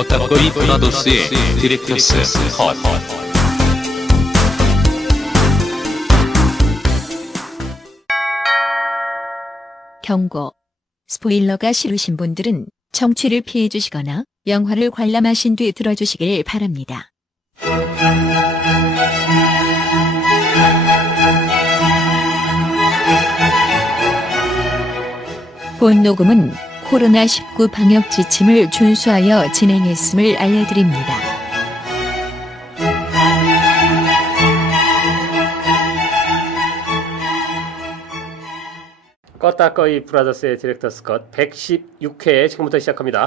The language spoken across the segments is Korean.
겉딱거리 브라더스의 디렉터스 컷. 경고. 스포일러가 싫으신 분들은 청취를 피해 주시거나 영화를 관람하신 뒤 들어주시길 바랍니다. 본 녹음은 코로나19 방역 지침을 준수하여 진행했음을 알려드립니다. 껐다꺼이 브라더스의 디렉터스 컷 116회 지금부터 시작합니다.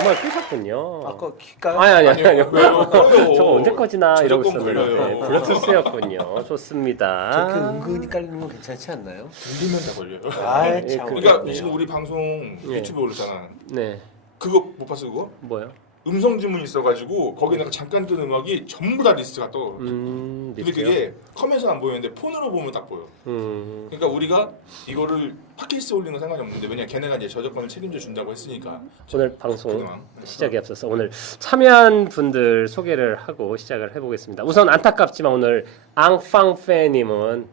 음악 끄셨군요. 아까 킬까요? 아니요. 왜요? 저거 언제 꺼지나 이러고 무조건 있었는데 걸려요. 블루투스였군요. 좋습니다. 저렇게 은근히 깔리는 건 괜찮지 않나요? 들리면 다 걸려요. 아이 참. 그러니까 그렇군요. 지금 우리 방송 예. 유튜브에 올렸잖아. 네, 그거 못 봤어 그거? 뭐요? 음성 주문이 있어가지고 거기에 내가 잠깐 뜬 음악이 전부 다 리스트가 떠. 근데 리스트요? 그게 컴에서는 안 보이는데 폰으로 보면 딱 보여. 그러니까 우리가 이거를 팟캐스트에 올리는 건 상관이 없는데 왜냐 걔네가 이제 저작권을 책임져 준다고 했으니까. 오늘 방송 그동안. 시작에 앞서서 오늘 참여한 분들 소개를 하고 시작을 해보겠습니다. 우선 안타깝지만 오늘 앙팡페님은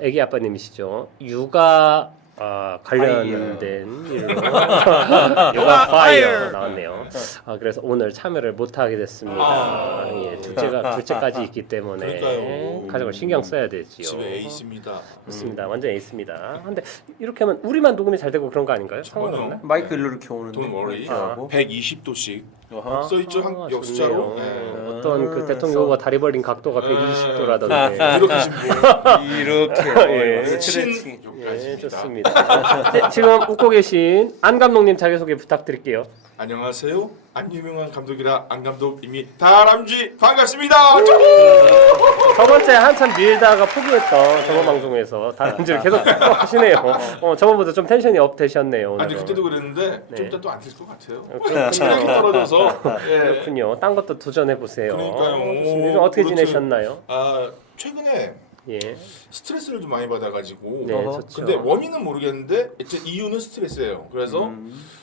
애기 아빠님이시죠. 육아 관련된 일로 육아 파이어 나왔네요. 그래서 오늘 참여를 못하게 됐습니다. 예, 둘째까지 있기 때문에 그러니까요. 가족을 신경 써야 되지요. 집에 에이스입니다. 좋습니다. 완전 에이스입니다. 근데 이렇게 하면 우리만 녹음이 잘 되고 그런 거 아닌가요? 상관없나요? 마이크 일로 이렇게 오는데. 돈 워리. 하고. 120도씩 어허. 써있죠 한 역수자로. 좋네요. 네. 어떤 그 대통령과 다리 벌린 각도가 120도라던데. 이렇게 신분. 이렇게. 예. 신 예, 좋습니다. 네, 지금 웃고 계신 안 감독님 자기소개 부탁드릴게요. 안녕하세요. 안 유명한 감독이라 안 감독 이미 다람쥐 반갑습니다. 저번주에 한참 밀다가 포기했던 저번 방송에서 다람쥐를 계속 하시네요. 저번보다 좀 텐션이 업 되셨네요. 아니 오늘은. 그때도 그랬는데 네. 좀 이따 또 안 될 것 같아요. 그렇군요. 체력이 떨어져서. 예. 그렇군요. 딴 것도 도전해 보세요. 그러니까요. 요즘 어떻게 그렇죠. 지내셨나요? 아 최근에 예. 스트레스를 좀 많이 받아가지고. 네, 어허. 좋죠. 근데 원인은 모르겠는데 일단 이유는 스트레스예요. 그래서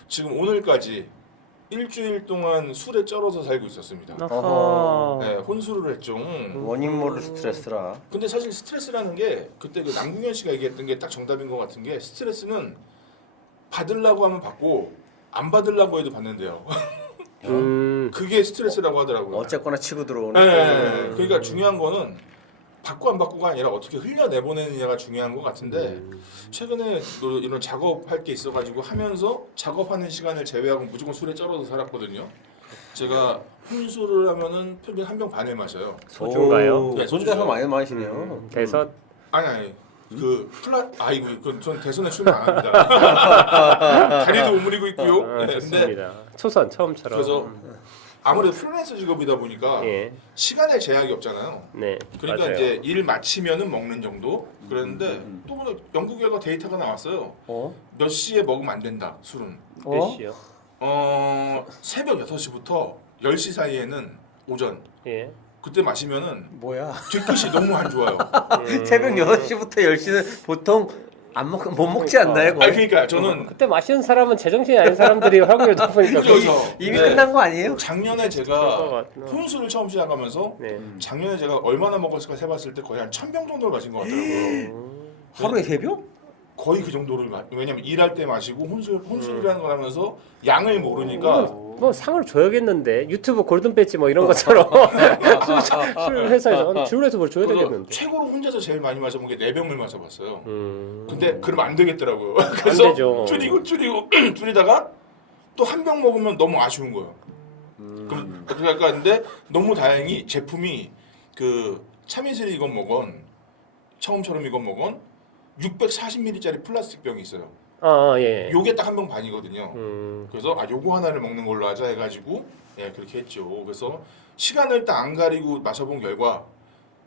지금 오늘까지 일주일 동안 술에 쩔어서 살고 있었습니다. 아하. 네, 혼술을 했죠. 원인 모를 스트레스라. 근데 사실 스트레스라는 게 그때 그 남궁현 씨가 얘기했던 게 딱 정답인 것 같은 게 스트레스는 받으려고 하면 받고 안 받으려고 해도 받는데요. 그게 스트레스라고 하더라고요. 어쨌거나 치고 들어오네. 네, 그러니까 중요한 거는 받고 안 받고가 아니라 어떻게 흘려내보내느냐가 중요한 것 같은데 최근에 또 이런 작업할 게 있어가지고 하면서 작업하는 시간을 제외하고 무조건 술에 쩔어서 살았거든요. 제가 혼술을 하면은 평균 한 병 반을 마셔요. 소주인가요? 네, 손대서 소주죠. 많이 마시네요. 대선 아니 그 아이고 전 대선에 출마 안 합니다. 다리도 오므리고 있고요. 네, 근데 좋습니다. 초선 처음처럼. 그래서 아무래도 프리랜서 직업이다 보니까 예. 시간에 제약이 없잖아요. 네. 그러니까 맞아요. 이제 일 마치면은 먹는 정도 그랬는데 또 연구 결과 데이터가 나왔어요. 몇 시에 먹으면 안 된다 술은. 몇 시요? 새벽 6시부터 10시 사이에는 오전 예. 그때 마시면은 뭐야? 뒤끝이 너무 안 좋아요. 새벽 6시부터 10시는 보통 못 먹지 않나요? 아니 거의? 그러니까 저는 그때 마시는 사람은 제정신이 아닌 사람들이 확률이 높으니까. 그렇죠. 이미 네. 끝난 거 아니에요? 작년에 그럴 것 제가 같구나. 혼술을 처음 시작하면서 네. 작년에 제가 얼마나 먹었을까 세봤을 때 거의 한 1000병 정도를 마신 것 같더라고요. 하루에 3병? 거의 그 정도를 왜냐면 일할 때 마시고 혼술이라는 걸 하면서 양을 모르니까 뭐 상을 줘야겠는데 유튜브 골든 배지 뭐 이런 것처럼 술 회사에서 줄에서 뭘 줘야 그래서 되겠는데. 최고로 혼자서 제일 많이 마셔본 게 4병을 마셔봤어요. 음. 근데 그러면 안 되겠더라고요. 그래서 되죠. 줄이다가 또 한 병 먹으면 너무 아쉬운 거예요. 그러니까 근데 너무 다행히 제품이 그 참이슬 이건 먹은 처음처럼 이건 먹은 640ml짜리 플라스틱 병이 있어요. 예. 요게 딱 한 병 반이거든요. 음. 그래서 요거 하나를 먹는 걸로 하자 해가지고 예 그렇게 했죠. 그래서 시간을 딱 안 가리고 마셔본 결과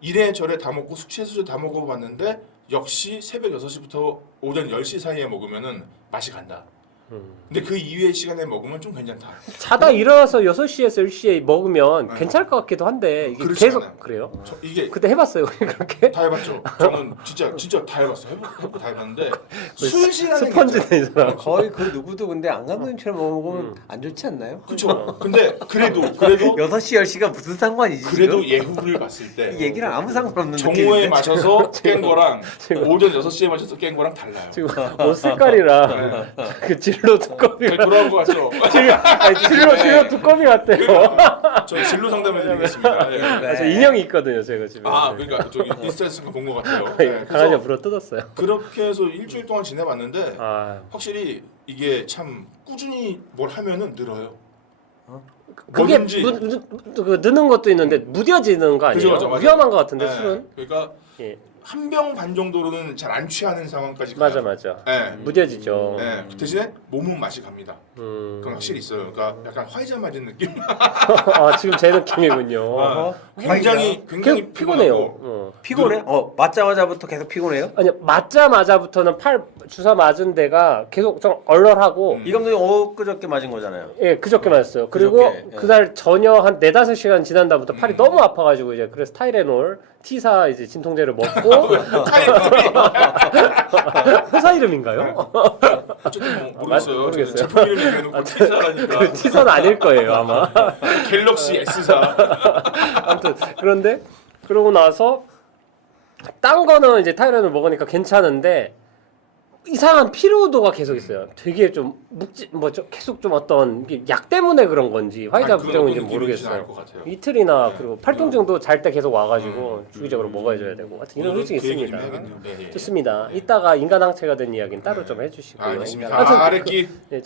이래저래 다 먹고 숙취해소제 다 먹어봤는데 역시 새벽 6시부터 오전 10시 사이에 먹으면은 맛이 간다. 근데 그 이외의 시간에 먹으면 좀 괜찮다. 자다 일어나서 6시에서 10시에 먹으면 네. 괜찮을 것 같기도 한데 이게 그렇지 계속 않아요. 그래요? 이게 그때 해봤어요 그렇게? 다 해봤죠. 저는 진짜 다 해봤어. 해보 다 해봤는데 술 시간에 스펀지네 이 사람. 거의 그 누구도 근데 안 감독님처럼 먹으면 안 좋지 않나요? 그렇죠. 근데 그래도 6시 10시가 무슨 상관이지 그래도 지금? 예후를 봤을 때 이 얘기랑 아무 상관없는 정오에 느낌인데? 마셔서 깬 거랑 오전 6시에 마셔서 깬 거랑 달라요. 지금 옷 색깔이랑 그 진로 두꺼비 거의 돌아온 거 같죠? 진로 두꺼비 같대요. 저 진로 상담해드리겠습니다. 예. 아, 저 인형이 있거든요 제가 집에. 아 그러니까 저기 인스타에서 본 것 같아요. 강아지가 그래서 불어 뜯었어요. 그렇게 해서 일주일 동안 지내봤는데 아 확실히 이게 참 꾸준히 뭘 하면은 늘어요. 그게 뭐든지. 그 느는 것도 있는데 무뎌지는 거 아니에요? 그죠, 맞아요. 위험한 것 같은데 네. 술은. 그러니까 예. 한 병 반 정도로는 잘 안 취하는 상황까지 가요. 맞아. 네. 무뎌지죠. 네. 대신에 몸은 맛이 갑니다. 그건 확실히 있어요. 그러니까 약간 화이자 맞은 느낌. 아 지금 제 느낌이군요. 아, 굉장히 피곤해요. 피곤해요. 피곤해? 맞자마자부터 계속 피곤해요? 아니 맞자마자부터는 팔 주사 맞은 데가 계속 좀 얼얼하고 이 감독님 엊그저께 맞은 거잖아요. 예 그저께 맞았어요. 그리고 그저께, 예. 그날 저녁 한 4-5시간 지난 다음부터 팔이 너무 아파가지고 이제 그래서 타이레놀 T사 이제 진통제를 먹고 회사 이름인가요? 어쨌든 뭐 모르겠어요. 모르겠어요. 제품 이름이 대놓고 T사라니까. 그 T사는 아닐 거예요 아마. 갤럭시 S사. 아무튼 그런데 그러고 나서 딴 거는 이제 타이레놀 먹으니까 괜찮은데 이상한 피로도가 계속 있어요. 되게 좀 계속 좀 어떤 이게 약 때문에 그런 건지 화이자 부작용인지 모르겠어요. 이틀이나 그리고 팔통증도 잘 때 계속 와가지고 주기적으로 먹어줘야 되고 하여튼 이런 소식이 있습니다. 네. 좋습니다. 이따가 인간 항체가 된 이야기는 따로 좀 해주시고요. 알겠습니다. 하여튼 아랫기. 네,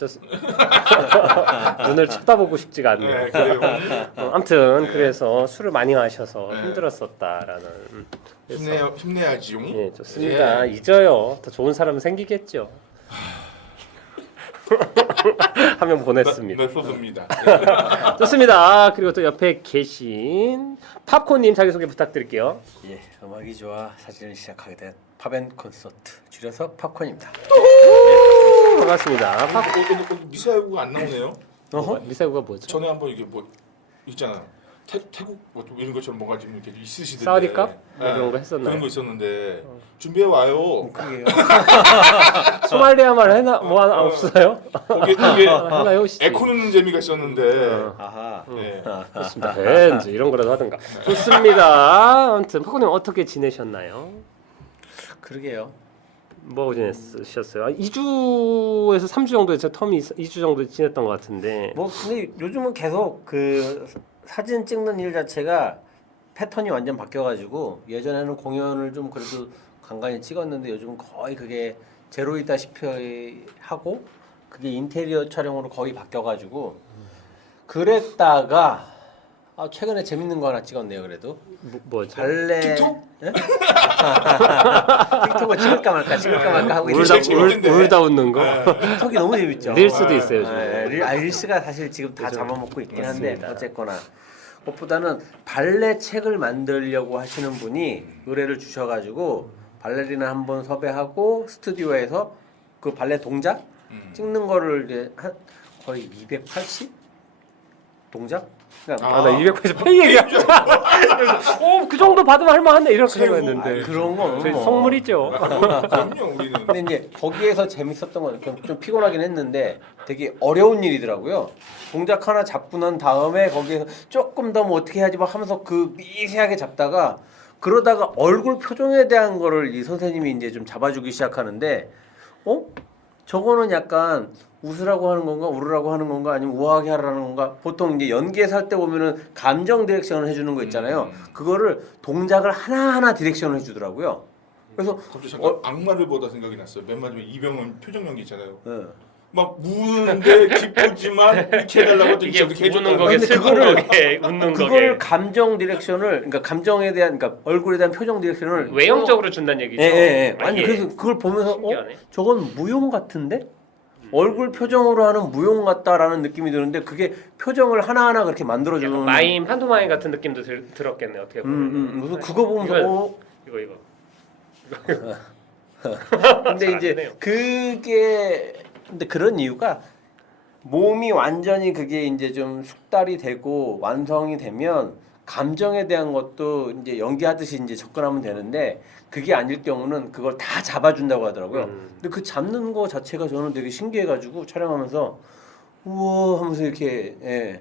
눈을 쳐다보고 싶지가 않네요. 네, 그래요. 아무튼 네. 그래서 술을 많이 마셔서 네. 힘들었었다라는. 그래서 힘내야지요. 예, 좋습니다. 잊어요. 더 좋은 사람은 생기겠죠. 하면 보냈습니다. 맵소드입니다. 좋습니다. 아, 그리고 또 옆에 계신 팝콘님 자기소개 부탁드릴게요. 예, 음악이 좋아 사진을 시작하게 된 팝앤 콘서트 줄여서 팝콘입니다. 반갑습니다. 미사일구가 안 나오네요. 미사구가 뭐죠? 전에 한번 이게 뭐 있잖아요. 태국 뭐 이런 것처럼 뭔가 좀 이렇게 있으시던데. 사우디값 뭐 네. 그런 거 했었나요? 그런 거 있었는데 준비해 와요. 그게요. 소말리아 말 해나 뭐 하나 없어요? 거기에 하나 해오시지. 에코 넣는 재미가 있었는데. 아하. 네. 좋습니다. 벤즈 이런 거라도 하든가. 좋습니다. 아무튼 팝콘님 어떻게 지내셨나요? 그러게요. 뭐 지내셨어요? 2주에서 3주 정도의 제 텀이 2주 정도 지냈던 것 같은데. 뭐 근데 요즘은 계속 그 사진 찍는 일 자체가 패턴이 완전 바뀌어가지고 예전에는 공연을 좀 그래도 간간히 찍었는데 요즘은 거의 그게 제로이다시피 하고 그게 인테리어 촬영으로 거의 바뀌어가지고 그랬다가 최근에 재밌는 거 하나 찍었네요. 그래도 뭐죠? 발레 틱톡? 예? 틱톡을 찍을까 말까 하고 울다 있는데 울다 웃는 거. 틱톡이 너무 재밌죠. 릴스도 있어요 요즘. 릴스가 사실 지금 다 잡아먹고 있긴 한데 맞습니다. 어쨌거나 그것보다는 발레 책을 만들려고 하시는 분이 의뢰를 주셔가지고 발레리나 한번 섭외하고 스튜디오에서 그 발레 동작 찍는 거를 이제 거의 280 동작? 그러니까 나 280 페이 얘기하자. 그 정도 받으면 할만하네 이렇게 생각했는데. 그런 거 저희 뭐. 속물이죠. 그럼요, 우리는. 근데 이제 거기에서 재밌었던 건 좀 피곤하긴 했는데 되게 어려운 일이더라고요. 동작 하나 잡고 난 다음에 거기에서 조금 더 뭐 어떻게 해야지 막 하면서 그 미세하게 잡다가 그러다가 얼굴 표정에 대한 거를 이 선생님이 이제 좀 잡아주기 시작하는데 저거는 약간 웃으라고 하는 건가 울으라고 하는 건가 아니면 우아하게 하라는 건가 보통 이제 연기에서 할 때 보면은 감정 디렉션을 해주는 거 있잖아요. 그거를 동작을 하나하나 디렉션을 해주더라고요. 그래서 갑자기 잠깐 악마를 보다 생각이 났어요. 맨 마지막에 이병헌 표정 연기 있잖아요. 네. 막 우는데 기쁘지만 이렇게 해달라고 했더니 이게 이렇게 우는 해줬다는 거게 근데 슬픈 거게 웃는 그거를 거게 감정 디렉션을 그러니까 감정에 대한 그러니까 얼굴에 대한 표정 디렉션을 외형적으로 준다는 얘기죠. 예. 아니 이게 그래서 그걸 보면서 신기하네. 저건 무용 같은데 얼굴 표정으로 하는 무용 같다라는 느낌이 드는데 그게 표정을 하나하나 그렇게 만들어주는 약간 마임 판토마임 같은 느낌도 들었겠네 어떻게 보면. 무슨 그거 보면서 이거. 근데 잘안 이제 되네요. 그게 근데 그런 이유가 몸이 완전히 그게 이제 좀 숙달이 되고 완성이 되면 감정에 대한 것도 이제 연기하듯이 이제 접근하면 되는데 그게 아닐 경우는 그걸 다 잡아준다고 하더라고요. 근데 그 잡는 거 자체가 저는 되게 신기해가지고 촬영하면서 우와 하면서 이렇게 예,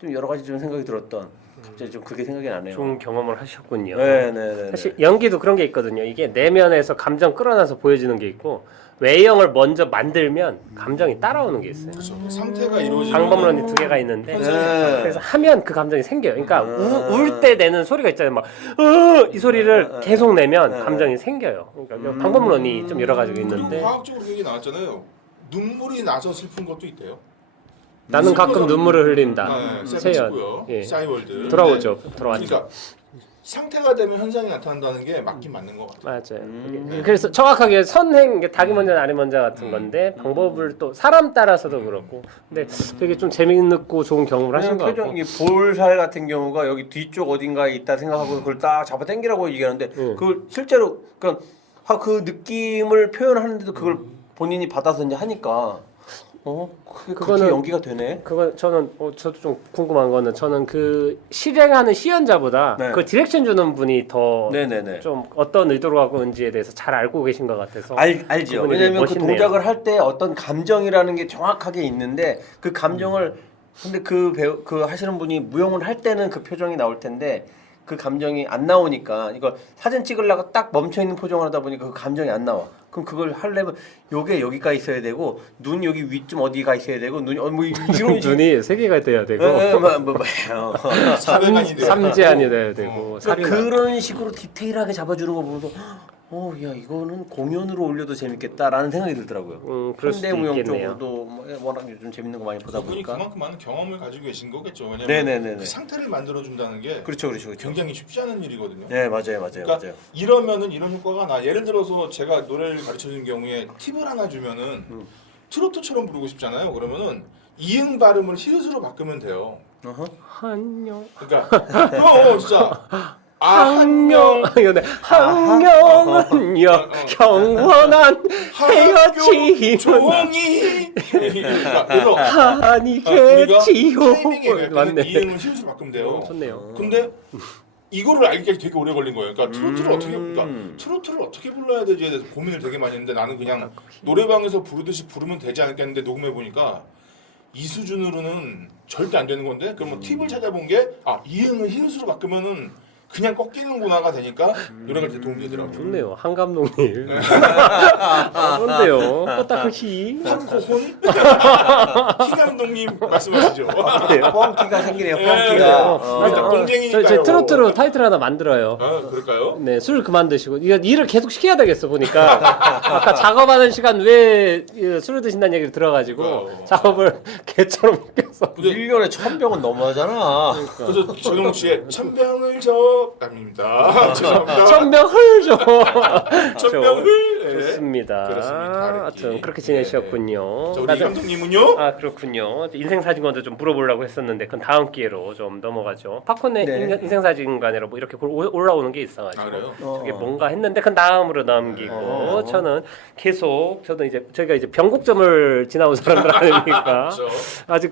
좀 여러 가지 좀 생각이 들었던 갑자기 좀 그게 생각이 나네요. 좋은 경험을 하셨군요. 네네네. 사실 연기도 그런 게 있거든요. 이게 내면에서 감정 끌어놔서 보여지는 게 있고 외형을 먼저 만들면 감정이 따라오는 게 있어요. 그렇죠. 상태가 이루어지는 방법론이 두 개가 있는데 네. 그래서 하면 그 감정이 생겨요. 그러니까 울 때 내는 소리가 있잖아요. 막 이 소리를 계속 내면 감정이 생겨요. 그러니까 방법론이 좀 여러 가지가 그리고 있는데 과학적으로 얘기 나왔잖아요. 눈물이 나서 슬픈 것도 있대요. 나는 가끔 눈물을 흘린다. 네, 세연. 세연이고요. 예. 싸이월드. 돌아오죠. 네. 돌아왔죠. 그러니까 상태가 되면 현상이 나타난다는 게 맞긴 맞는 것 같아요. 맞아요. 그래서 정확하게 선행, 닭이 먼저 알이 먼저 같은 건데 방법을 또 사람 따라서도 그렇고. 근데 되게 좀 재밌고 좋은 경험을 하신 것 같고. 이 볼살 같은 경우가 여기 뒤쪽 어딘가에 있다 생각하고 그걸 딱 잡아 당기라고 얘기하는데 그걸 실제로 그러니까 그 느낌을 표현하는데도 그걸 본인이 받아서 이제 하니까 그게 그렇게 그거는- 연기가 되네. 그거 저는 저도 좀 궁금한 거는 저는 그 실행하는 시연자보다 네. 그 디렉션 주는 분이 더 좀 네네네. 어떤 의도로 하고 있는지에 대해서 잘 알고 계신 것 같아서 알죠. 그분이 왜냐면 그 멋있네요. 동작을 할 때 어떤 감정이라는 게 정확하게 있는데 그 감정을 근데 그 배우 그 하시는 분이 무용을 할 때는 그 표정이 나올 텐데 그 감정이 안 나오니까 이걸 사진 찍으려고 딱 멈춰 있는 표정을 하다 보니까 그 감정이 안 나와. 그럼 그걸 하려면 요게 여기가 있어야 되고 눈 여기 위쯤 어디가 있어야 되고 눈이 뭐 이런 눈이 세 개가 돼야 되고 사백안이 돼요. 삼재안이 돼야 되고 살이 그러니까 그런 식으로 디테일하게 잡아주는 거 보면서 야 이거는 공연으로 올려도 재밌겠다라는 생각이 들더라고요. 그럴 수도 현대 무용 있겠네요. 쪽으로도 뭐 워낙 요즘 재밌는 거 많이 보다 그분이 보니까. 그만큼 많은 경험을 가지고 계신 거겠죠. 왜냐면 네네네네. 그 상태를 만들어준다는 게 그렇죠. 굉장히 쉽지 않은 일이거든요. 네 맞아요. 그러니까 맞아요. 이러면은 이런 효과가 나. 예를 들어서 제가 노래를 가르쳐준 경우에 팁을 하나 주면은 트로트처럼 부르고 싶잖아요. 그러면은 이응 발음을 히읗으로 바꾸면 돼요. 한영 그러니까 진짜 한영 한영은 경건한 헤어짐은 종이 그래서 아니겠지요. 타이밍에 맞네. 이응을 히읗으로 바꾸면 돼요. 좋네요. 근데 이거를 알기까지 되게 오래 걸린 거예요. 그러니까 트로트를 어떻게 불러야 되지에 대해서 고민을 되게 많이 했는데 나는 그냥 노래방에서 부르듯이 부르면 되지 않을까 했는데 녹음해 보니까 이 수준으로는 절대 안 되는 건데 그러면 팁을 찾아본 게 이응을 히읗으로 바꾸면은 그냥 꺾이는구나가 되니까 여러 가지 도움이 되더라고요. 좋네요. 한 감독님. 좋은데요. 꽃다크시. 한코혼 희 감독님 말씀하시죠. 뻥튀가 생기네요. 네. 뻥튀가. 그러니까 꽁쟁이니까요. 저 트로트로 타이틀 하나 만들어요. 그럴까요? 네, 술 그만 드시고 이거 일을 계속 시켜야 되겠어 보니까 아까 작업하는 시간 왜 술을 드신다는 얘기를 들어가지고 작업을 개처럼 시켜서 1년에 1000병은 넘어가잖아. 그래서 조동 씨의 천병을 적답니다. 죄송합니다. 천병을 줘. 천병을 좋습니다. 그렇습니다. 하여튼 그렇게 지내셨군요. 자, 우리 감독님은요? 그렇군요. 인생 사진관도 좀 물어보려고 했었는데 그건 다음 기회로 좀 넘어가죠. 팝콘의 네. 인생 사진관이라 뭐 이렇게 올라오는 게 있어가지고 그래요? 저게 뭔가 했는데 그건 다음으로 넘기고 저는 계속 저도 이제 저희가 이제 변곡점을 지나온 사람들 아닙니까? 그렇죠.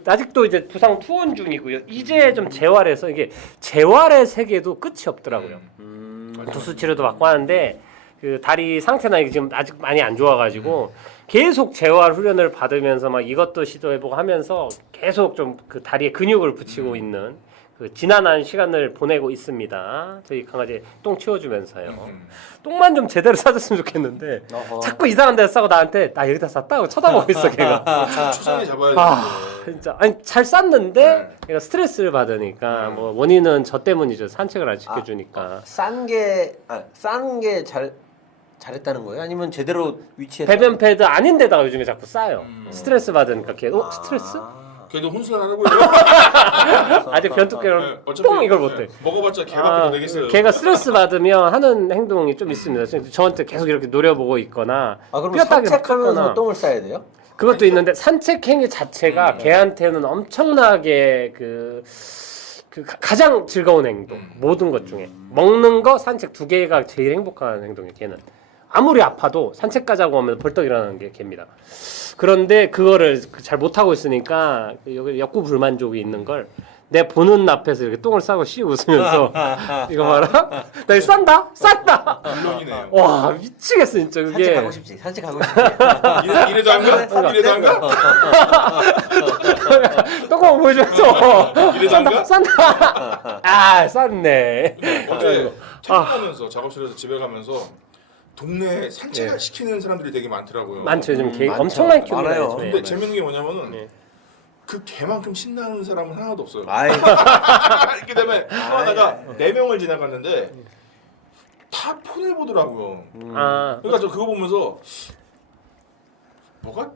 아직도 이제 부상 투혼 중이고요. 이제 좀 재활해서 이게 재활의 세계도 끝이 없더라고요. 도수 치료도 받고 하는데 그 다리 상태나 이게 지금 아직 많이 안 좋아가지고 계속 재활 훈련을 받으면서 막 이것도 시도해보고 하면서 계속 좀 그 다리에 근육을 붙이고 있는 그 지난한 시간을 보내고 있습니다. 저희 강아지 똥 치워주면서요. 똥만 좀 제대로 싸줬으면 좋겠는데 자꾸 이상한 데서 싸고 나한테 나 여기다 쌌다고 쳐다보고 있어 걔가. 초장에 잡아야 되는데. 진짜 아니 잘 쌌는데 걔가 스트레스를 받으니까 뭐 원인은 저 때문이죠. 산책을 안 시켜주니까. 싼 게 잘했다는 거예요? 아니면 제대로 위치해서 배변 패드 아닌 데다가 요즘에 자꾸 싸요. 스트레스 받으니까 걔 스트레스? 걔도 혼술 안 하고 있어요. 아직 변두개로 똥 이걸 못해. 먹어봤자 개밖에 되겠어요. 걔가 스트레스 받으면 하는 행동이 좀 있습니다. 저한테 계속 이렇게 노려보고 있거나 그럼 뼈다귀 막 산책하면서 깎거나. 똥을 싸야 돼요? 그것도 있는데 산책 행위 자체가 걔한테는 엄청나게 그 가장 즐거운 행동 모든 것 중에 먹는 거 산책 두 개가 제일 행복한 행동이에요. 걔는 아무리 아파도 산책 가자고 하면 벌떡 일어나는 게 개입니다. 그런데 그거를 잘 못하고 있으니까 여기 역구 불만족이 있는 걸 내 보는 앞에서 이렇게 똥을 싸고 씩 웃으면서 이거 봐라 나 이거 싼다 물론이네요. 와 미치겠어 진짜 그게 산책 가고 싶지. 산책 가고 싶지. 이래도 안 가? 이래도 안 가? 똥을 보여주면서 이래도 안 가? 싼다 아 쌌네 어제 퇴근하면서 작업실에서 집에 가면서 동네 산책을 시키는 사람들이 되게 많더라고요. 많죠 요즘 개 많죠. 엄청 많이 키웁니다 많아요. 요즘에. 근데 재밌는 게 뭐냐면은 네. 그 개만큼 신나는 사람은 하나도 없어요. 아이. 이렇게 되면 또 하나가 4명을 지나갔는데 다 폰을 보더라고요. 아 그러니까 저 그거 보면서 뭐가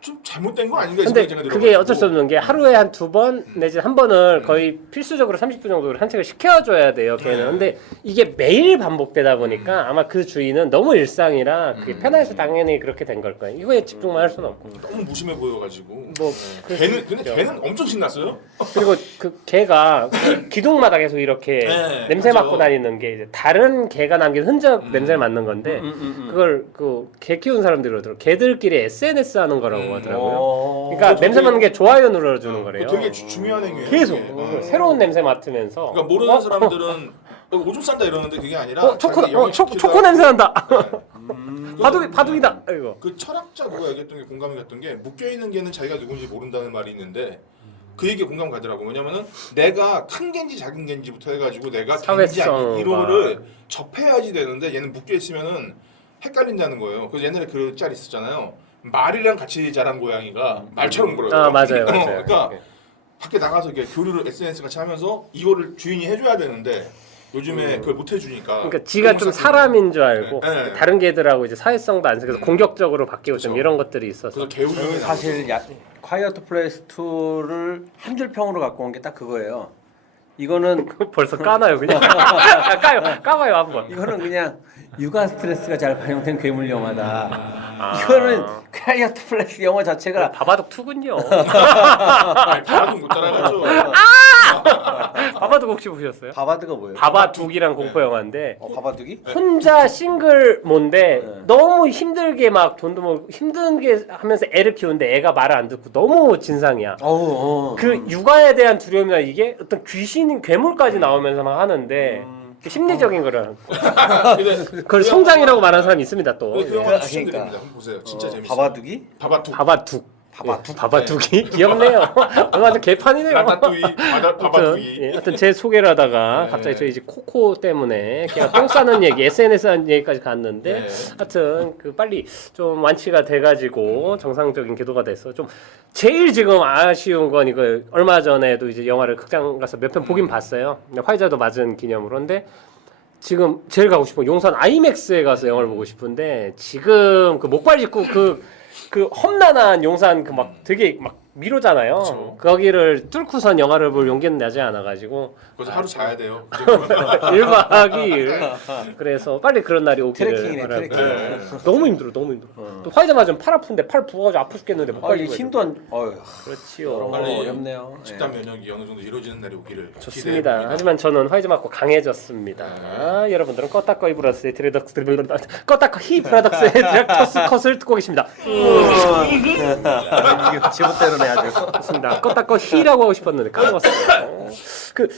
좀 잘못된 거 아닌가 근데 생각이 그게 들어가지고. 어쩔 수 없는 게 하루에 한 2번 내지 한 번을 거의 필수적으로 30분 정도 산책을 시켜줘야 돼요 걔는. 근데 이게 매일 반복되다 보니까 아마 그 주인은 너무 일상이라 그게 편해서 당연히 그렇게 된 걸 거예요. 이거에 집중만 할 수는 없고 너무 무심해 보여가지고. 뭐 걔는 근데 걔는 엄청 신났어요. 그리고 그 개가 기둥마다 계속 이렇게 네, 냄새 맞아. 맡고 다니는 게 이제 다른 개가 남긴 흔적 냄새를 맡는 건데 그걸 그 개 키우는 사람들이 그러더라고요. 개들끼리 SNS 하는 거라고 하더라고요. 그러니까 그거 냄새 되게- 맡는 게 좋아요 눌러주는 거래요. 그거 되게 중요한 행위예요. 계속 그게. 새로운 냄새 맡으면서 그러니까 모르는 사람들은 오줌 싼다 이러는데 그게 아니라 초코다 자기 영양시키다- 초코 냄새 난다 네. 바둑이다 이거 그 철학자 누가 얘기했던 게 공감이 갔던 게 묶여 있는 개는 자기가 누군지 모른다는 말이 있는데 그 얘기에 공감 가더라고. 왜냐면은 내가 큰 개인지 작은 개인지부터 해가지고 내가 개인지 사회성과. 아닌 이거를 접해야지 되는데 얘는 묶여 있으면은 헷갈린다는 거예요. 그래서 옛날에 그 짤 있었잖아요. 말이랑 같이 자란 고양이가 말처럼 굴어요. 아 맞아요 맞아요 그러니까 밖에 나가서 이렇게 교류를 SNS 같이 하면서 이거를 주인이 해줘야 되는데 요즘에 그걸 못 해주니까. 그러니까 지가 좀 사람인 줄 알고 네. 다른 개들하고 이제 사회성도 안 생겨서 공격적으로 바뀌고 좀 그렇죠. 이런 것들이 있어서 그래서 개운이 사실 콰이어트 플레이스 2를 한 줄 평으로 갖고 온 게 딱 그거예요. 이거는 벌써 까나요 그냥 까봐요 한번 이거는 그냥 육아 스트레스가 잘 반영된 괴물 영화다. 이거는 콰이어트 플레이스 영화 자체가 바바둑 2군요 바람은 못 따라가죠. 바바둑 혹시 보셨어요? 바바드가 뭐예요? 바바둑이란 공포 영화인데 바바둑이? 혼자 싱글몬데 네. 너무 힘들게 막 돈도 뭐 힘들게 하면서 애를 키우는데 애가 말을 안 듣고 너무 진상이야. 그 육아에 대한 두려움이나 이게 어떤 귀신 괴물까지 나오면서 막 하는데 그 심리적인 거를 근데 그걸 성장이라고 말하는 사람이 있습니다 또. 그 영화 추천드립니다. 한번 보세요. 진짜 재밌어요. 바바둑이? 바바둑. 바바둑. 바바둑? 바바둑이 귀엽네요. 완전 개판이네요. 라따뚜이, 하여튼, 바바둑이. 예, 하여튼 제 소개를 하다가 네. 갑자기 저희 이제 코코 때문에 걔가 똥 싸는 얘기, SNS 하는 얘기까지 갔는데 네. 하여튼 그 빨리 좀 완치가 돼가지고 정상적인 궤도가 돼서 좀 제일 지금 아쉬운 건 이거 얼마 전에도 이제 영화를 극장 가서 몇 편 보긴 봤어요. 화이자도 맞은 기념으로. 근데 지금 제일 가고 싶은 용산 아이맥스에 가서 영화를 보고 싶은데 지금 그 목발 짚고 그 험난한 용산 그 막 되게 막 미로잖아요. 그쵸. 거기를 뚫고선 영화를 볼 용기는 나지 않아가지고 그래서 하루 자야 돼요. 1박 2일 그래서 빨리 그런 날이 오기를 트레킹이네, 바라고. 트레킹. 네. 너무 힘들어 또 화이자 맞으면 팔 아픈데 팔 부어가지고 아프 죽겠는데 못 이 가지고 힘도 안. 그렇지요. 빨리 어렵네요. 집단 면역이 어느 정도 이루어지는 날이 오기를 좋습니다. 기대해봅니다. 하지만 저는 화이자 맞고 강해졌습니다. 여러분들은 껐다꺼 이브라스의 디렉터스 껐다꺼 히 브라덕스의 디렉터스 컷을 듣고 계십니다. 이거 지멋대로네 아주. 좋습니다. 껐다꺼 히라고 하고 싶었는데 까먹었어요.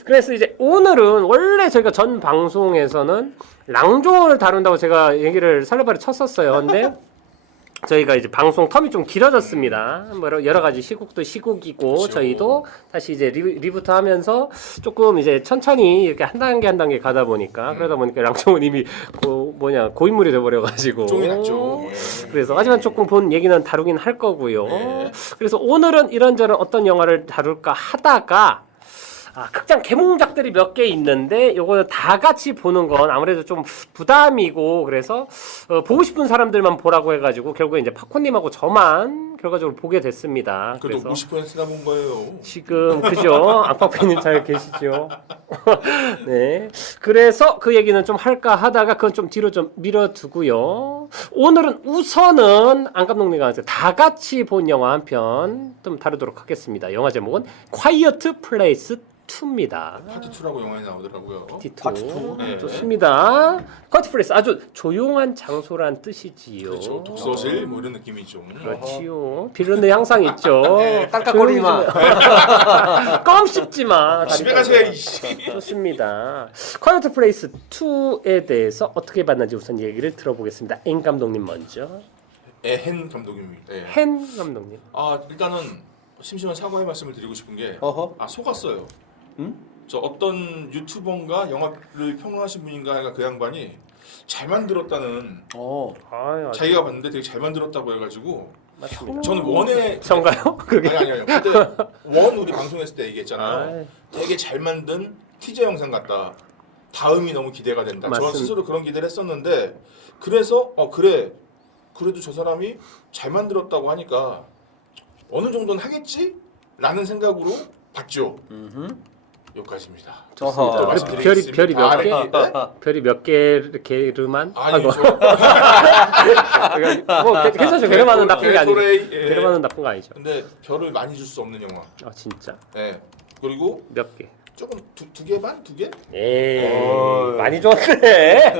그래서 이제 오늘은 원래 저희가 전 방송에서는 랑종을 다룬다고 제가 얘기를 설레발에 쳤었어요. 근데 저희가 이제 방송 텀이 좀 길어졌습니다. 뭐 여러 가지 시국도 시국이고 그렇죠. 저희도 다시 이제 리부트하면서 조금 이제 천천히 이렇게 한 단계 가다 보니까 그러다 보니까 랑종은 이미 고인물이 돼버려가지고 쫑이 났죠. 그래서 하지만 조금 본 얘기는 다루긴 할 거고요. 네. 그래서 오늘은 이런저런 어떤 영화를 다룰까 하다가 극장 개봉작들이 몇 개 있는데 요거는 다 같이 보는 건 아무래도 좀 부담이고 그래서 보고 싶은 사람들만 보라고 해가지고 결국에 이제 팝콘님하고 저만 결과적으로 보게 됐습니다. 그래도 그래서 50%나 본 거예요. 지금 그죠? 악파팬님 잘 계시죠? 네. 그래서 그 얘기는 좀 할까 하다가 그건 좀 뒤로 좀 밀어두고요. 오늘은 우선은 안 감독님과 다 같이 본 영화 한 편 좀 다루도록 하겠습니다. 영화 제목은 콰이어트 플레이스 2입니다. 파트 2라고 영화에 나오더라고요. 파트 2? 네. 좋습니다. 쿼트 플레이스 아주 조용한 장소란 뜻이지요. 그렇죠. 독서실 뭐 이런 느낌이죠. 그렇지요. 빌런은 항상 있죠. 깔깔거리지 마. 껌 씹지 마. 집에 가세요. 이씨. 좋습니다. 쿼트 플레이스 2에 대해서 어떻게 봤는지 우선 얘기를 들어보겠습니다. 앵 감독님 먼저. 에헨 감독입니다. 예. 헨 감독님. 일단은 심심한 사과의 말씀을 드리고 싶은 게 어허. 속았어요. 응? 저 어떤 유튜버인가 영화를 평론하신 분인가 그 양반이 잘 만들었다는 아유, 자기가 봤는데 되게 잘 만들었다고 해가지고 맞습니다. 저는 원에 전가요? 그게. 아니 그때 원 우리 방송했을 때 얘기했잖아요. 아이. 되게 잘 만든 티저 영상 같다. 다음이 너무 기대가 된다. 저 맞습니다. 스스로 그런 기대를 했었는데 그래서 그래 그래도 저 사람이 잘 만들었다고 하니까 어느 정도는 하겠지? 라는 생각으로 봤죠. 여기까지입니다. 좋습니다. 또 말씀드리겠습니다. 별이 몇 개? 네? 별이 몇 개르만? 아니 저 뭐 괜찮죠. 베르만은 나쁜 게 아니죠. 벨토레이, 예. 베르만은 나쁜 거 아니죠. 근데 별을 많이 줄 수 없는 영화. 아 진짜. 네. 그리고 몇 개? 조금 두 개 반? 두 개? 에이 어이. 많이 줬네.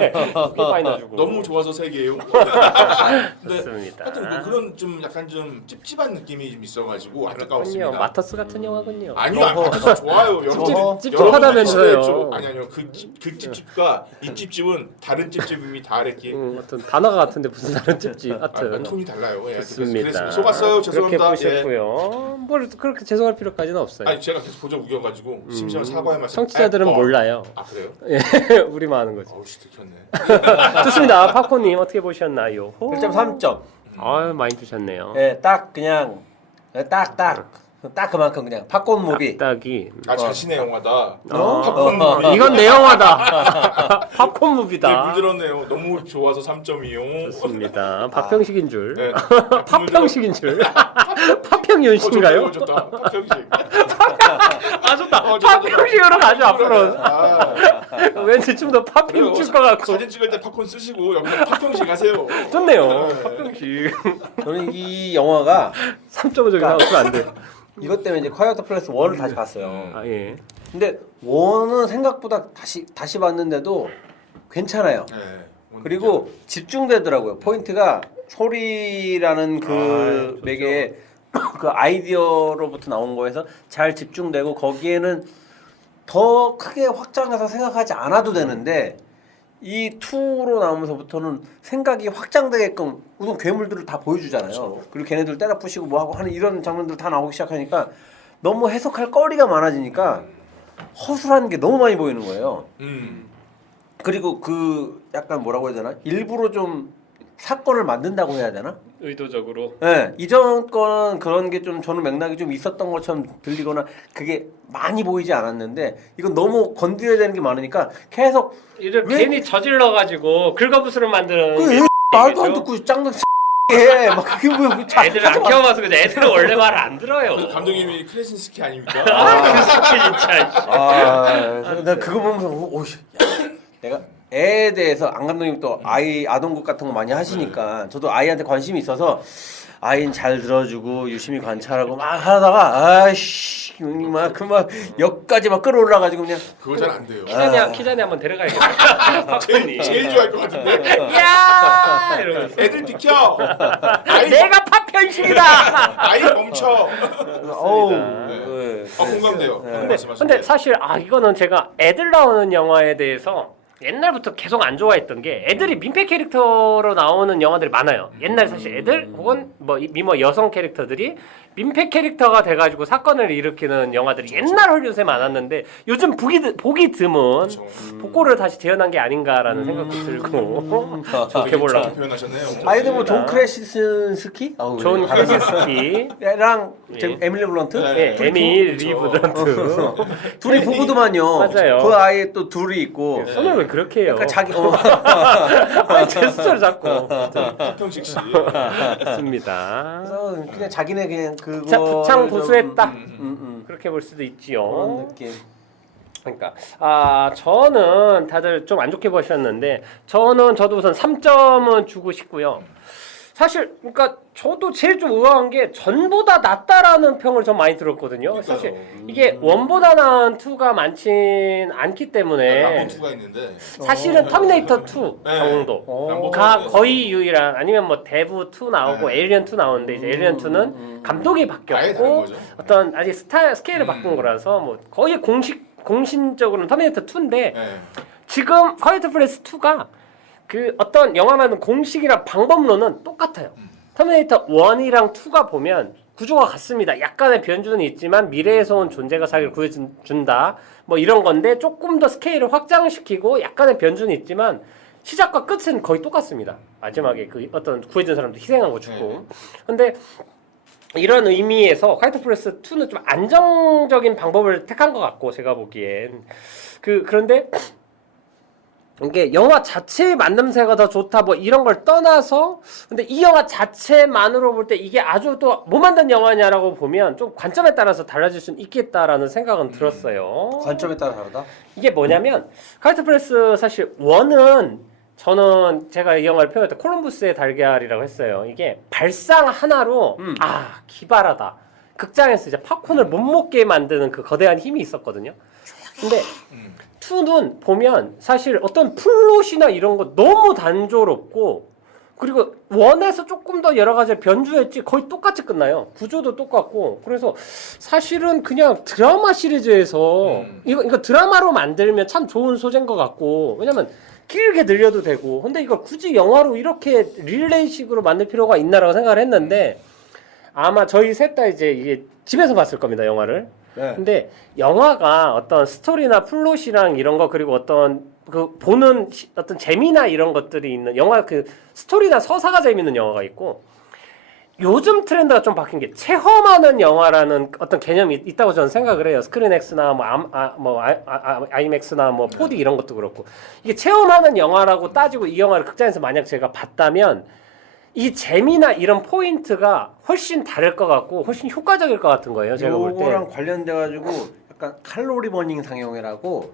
꽤 많이 넣어주고. 너무 좋아서 세 개예요. 근데 좋습니다. 하여튼 뭐 그런 좀 약간 좀 찝찝한 느낌이 좀 있어가지고 그렇군요. 안타까웠습니다. 마터스 같은 영화군요. 아니요, 마터스 좋아요. 여러분 찝찝하다면서요. 아니요, 그 찝찝과 이 찝찝은 다른 찝찝임이 다르기. 어떤 단어가 같은데 무슨 다른 찝찝. 하여튼 톤이 달라요. 예, 좋습니다. 그래서 속았어요. 죄송합니다. 그렇게 보셨고요. 뭘 그렇게 죄송할 필요까지는 없어요. 아니 제가 계속 보자 우겨가지고 심지어 사과의 말씀. 청취자들은 몰라요. 아 그래요? 예, 우리만 아는 거지. 어우 씨 들켰네. 좋습니다. 팝콘님 어떻게 보셨나요? 1.3점. 아유 많이 주셨네요. 예, 딱 그냥 딱 그만큼 그냥 팝콘 무비. 딱이. 자신의 영화다. 팝콘 팝콘 이건 내 영화다. 팝콘 무비다. 물들었네요. 너무 좋아서 3점이요. 좋습니다. 박평식인 줄. 네. 팝평식인 줄. 팝평윤씨인가요? 좋다. 팝평식. 아 좋다. 좋다. 팝평식으로 가죠 앞으로. 아, 왠지 좀 더 팝평 칠것 같고. 사진 찍을 때 팝콘 쓰시고 여기서 팝평식 하세요. 좋네요. 네. 팝평식. 저는 이 영화가 3.5 저기 나오면 안 돼. 이것 때문에 이제 콰이어트 플레이스 1을 다시 봤어요. 아 예. 근데 1은 생각보다 다시 봤는데도 괜찮아요. 네. 그리고 집중되더라고요. 포인트가 소리라는 그 좋죠. 매개의 그 아이디어로부터 나온 거에서 잘 집중되고 거기에는 더 크게 확장해서 생각하지 않아도 되는데 이 2로 나오면서부터는 생각이 확장되게끔 우선 괴물들을 다 보여주잖아요. 그렇죠. 그리고 걔네들 때려 부시고 뭐하고 하는 이런 장면들 다 나오기 시작하니까 너무 해석할 거리가 많아지니까 허술한 게 너무 많이 보이는 거예요. 그리고 그 약간 뭐라고 해야 되나? 일부러 좀 사건을 만든다고 해야 되나? 의도적으로. 네, 이전 거는 그런 게 좀 저는 맥락이 좀 있었던 것처럼 들리거나 그게 많이 보이지 않았는데 이건 너무 건드려야 되는 게 많으니까 계속 이를 왜? 괜히 저질러 가지고 긁어부스를 만드는 그 게 말도 안 듣고 짱난 막 그게 뭐야? 애들을 안 키워봐서 그래. 애들은 원래 말을 안 들어요. 그 감독님이 크레신스키 아닙니까? 나 그거 보면서 오씨, 내가 애에 대해서 안 감독님 또 아이 아동극 같은 거 많이 하시니까 저도 아이한테 관심이 있어서 아이는 잘 들어주고 유심히 관찰하고 막 하다가 아이씨 막 역까지 막 끌어올라가지고 그냥 그거 잘 안 돼요. 키자니 한번 데려가야겠다. 제일 좋아할 것 같은데. 야 이러면서 애들 비켜. 아이, 내가 팝편식이다. 아이 멈춰. 어우 네. 공감돼요. 말씀하신 근데 게. 사실 이거는 제가 애들 나오는 영화에 대해서 옛날부터 계속 안 좋아했던 게 애들이 민폐 캐릭터로 나오는 영화들이 많아요. 옛날에 사실 애들 혹은 뭐 미모 여성 캐릭터들이 민폐 캐릭터가 돼가지고 사건을 일으키는 영화들이 옛날 헐리우드에 많았는데 요즘 보기 드문 그렇죠. 복고를 다시 재현한 게 아닌가라는 생각도 들고 좋게 되게 보려고. 좋게 표현하셨네요. 아이들 뭐 존 크레신스키 존 크레신스키랑 랑 에밀리 블런트 네. 에미 그렇죠. 리브던트 둘이 부부더만요. 맞아요. 그 아이 또 둘이 있고. 손을 왜 그렇게 해요? 그러니까 자기 제스처를 잡고 팝평식 씨. 좋습니다. 그래서 그냥 자기네 그냥 그거 자, 부창 보수했다. 좀, 그렇게 볼 수도 그런 있지요. 느낌. 그러니까 저는 다들 좀 안 좋게 보셨는데 저도 우선 3점은 주고 싶고요. 사실 그러니까 저도 제일 좀 의아한 게 전보다 낫다라는 평을 좀 많이 들었거든요. 그러니까요. 사실 이게 원보다 나은 2가 많진 않기 때문에 람보 2가 있는데 사실은 터미네이터 2 네. 정도 람보 가 2가 거의 유일한 아니면 뭐 데브 2 나오고 네. 에일리언 2 나오는데 이제 에일리언 2는 감독이 아예 다른 바뀌었고 거죠. 어떤 아직 스케일을 바꾼 거라서 뭐 거의 공신적으로는 터미네이터 2인데 네. 지금 콰이트 플레이스 2가 그 어떤 영화만은 공식이랑 방법론은 똑같아요. 터미네이터 1이랑 2가 보면 구조가 같습니다. 약간의 변주는 있지만 미래에서 온 존재가 자기를 구해준다. 뭐 이런 건데 조금 더 스케일을 확장시키고 약간의 변주는 있지만 시작과 끝은 거의 똑같습니다. 마지막에 그 어떤 구해준 사람도 희생한 거 죽고. 근데 이런 의미에서 콰이트 플레이스 2는 좀 안정적인 방법을 택한 것 같고 제가 보기엔 그런데 이게 영화 자체의 만듦새가 더 좋다 뭐 이런 걸 떠나서 근데 이 영화 자체만으로 볼 때 이게 아주 또 뭐 만든 영화냐라고 보면 좀 관점에 따라서 달라질 수는 있겠다라는 생각은 들었어요. 관점에 따라 다르다. 이게 뭐냐면 콰이트 플레이스 사실 1은 저는 제가 이 영화를 표현할 때 콜럼부스의 달걀이라고 했어요. 이게 발상 하나로 기발하다. 극장에서 이제 팝콘을 못 먹게 만드는 그 거대한 힘이 있었거든요. 근데 2는 보면 사실 어떤 플롯이나 이런 거 너무 단조롭고 그리고 1에서 조금 더 여러 가지 변주했지 거의 똑같이 끝나요. 구조도 똑같고 그래서 사실은 그냥 드라마 시리즈에서 이거 드라마로 만들면 참 좋은 소재인 것 같고 왜냐면 길게 늘려도 되고 근데 이걸 굳이 영화로 이렇게 릴레이식으로 만들 필요가 있나라고 생각을 했는데 아마 저희 셋 다 이제 이게 집에서 봤을 겁니다 영화를. 네. 근데 영화가 어떤 스토리나 플롯이랑 이런 거 그리고 어떤 그 보는 어떤 재미나 이런 것들이 있는 영화 그 스토리나 서사가 재밌는 영화가 있고 요즘 트렌드가 좀 바뀐 게 체험하는 영화라는 어떤 개념이 있다고 저는 생각을 해요. 스크린X나 아이맥스나 뭐 4D 이런 것도 그렇고 이게 체험하는 영화라고 따지고 이 영화를 극장에서 만약 제가 봤다면 이 재미나 이런 포인트가 훨씬 다를 것 같고 훨씬 효과적일 것 같은 거예요. 제가 볼 때. 요거랑 관련돼 가지고 약간 칼로리 버닝 상영회라고.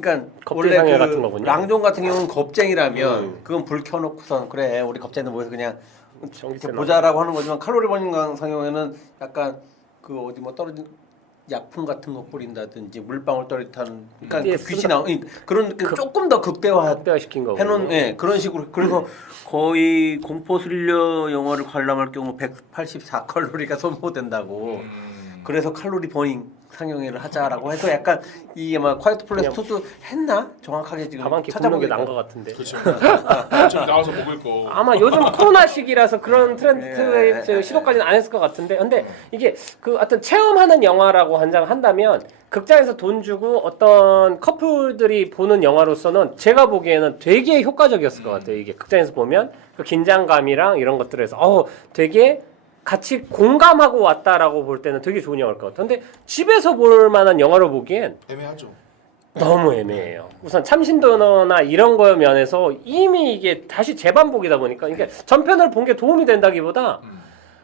그러니까 겁쟁이 원래 상영 그 같은 거군요. 랑종 같은 경우는 겁쟁이라면 그건 불 켜놓고선 그래 우리 겁쟁이들 모여서 그냥 전기세 보자라고 하는 거지만 칼로리 버닝 상영회는 약간 그 어디 뭐 떨어진 약품 같은 거 뿌린다든지 물방울 떨어뜨리는 그러니까 그 빛이 나오 그런 조금 더 극대화시킨 거고. 해놓은 그런 식으로 그래서 거의 공포 스릴러 영화를 관람할 경우 184칼로리가 소모된다고 그래서 칼로리 버닝 상영회를 하자라고 해서 약간 이게 막 콰이트 플레이스 2도 했나 정확하게 지금 가만히 굽는 게 나은 것 찾아보니까 같은데. 그렇죠. 좀 나와서 먹을 거. 아마 요즘 코로나 시기라서 그런 트렌드의 시도까지는 안 했을 것 같은데 근데 이게 그 어떤 체험하는 영화라고 한다면 극장에서 돈 주고 어떤 커플들이 보는 영화로서는 제가 보기에는 되게 효과적이었을 것 같아요. 이게 극장에서 보면 그 긴장감이랑 이런 것들에서 되게 같이 공감하고 왔다라고 볼 때는 되게 좋은 영화일 것 같아요. 근데 집에서 볼 만한 영화로 보기엔 애매하죠. 너무 애매해요. 우선 참신도나 이런 거 면에서 이미 이게 다시 재반복이다 보니까 이게 전편을 본 게 도움이 된다기보다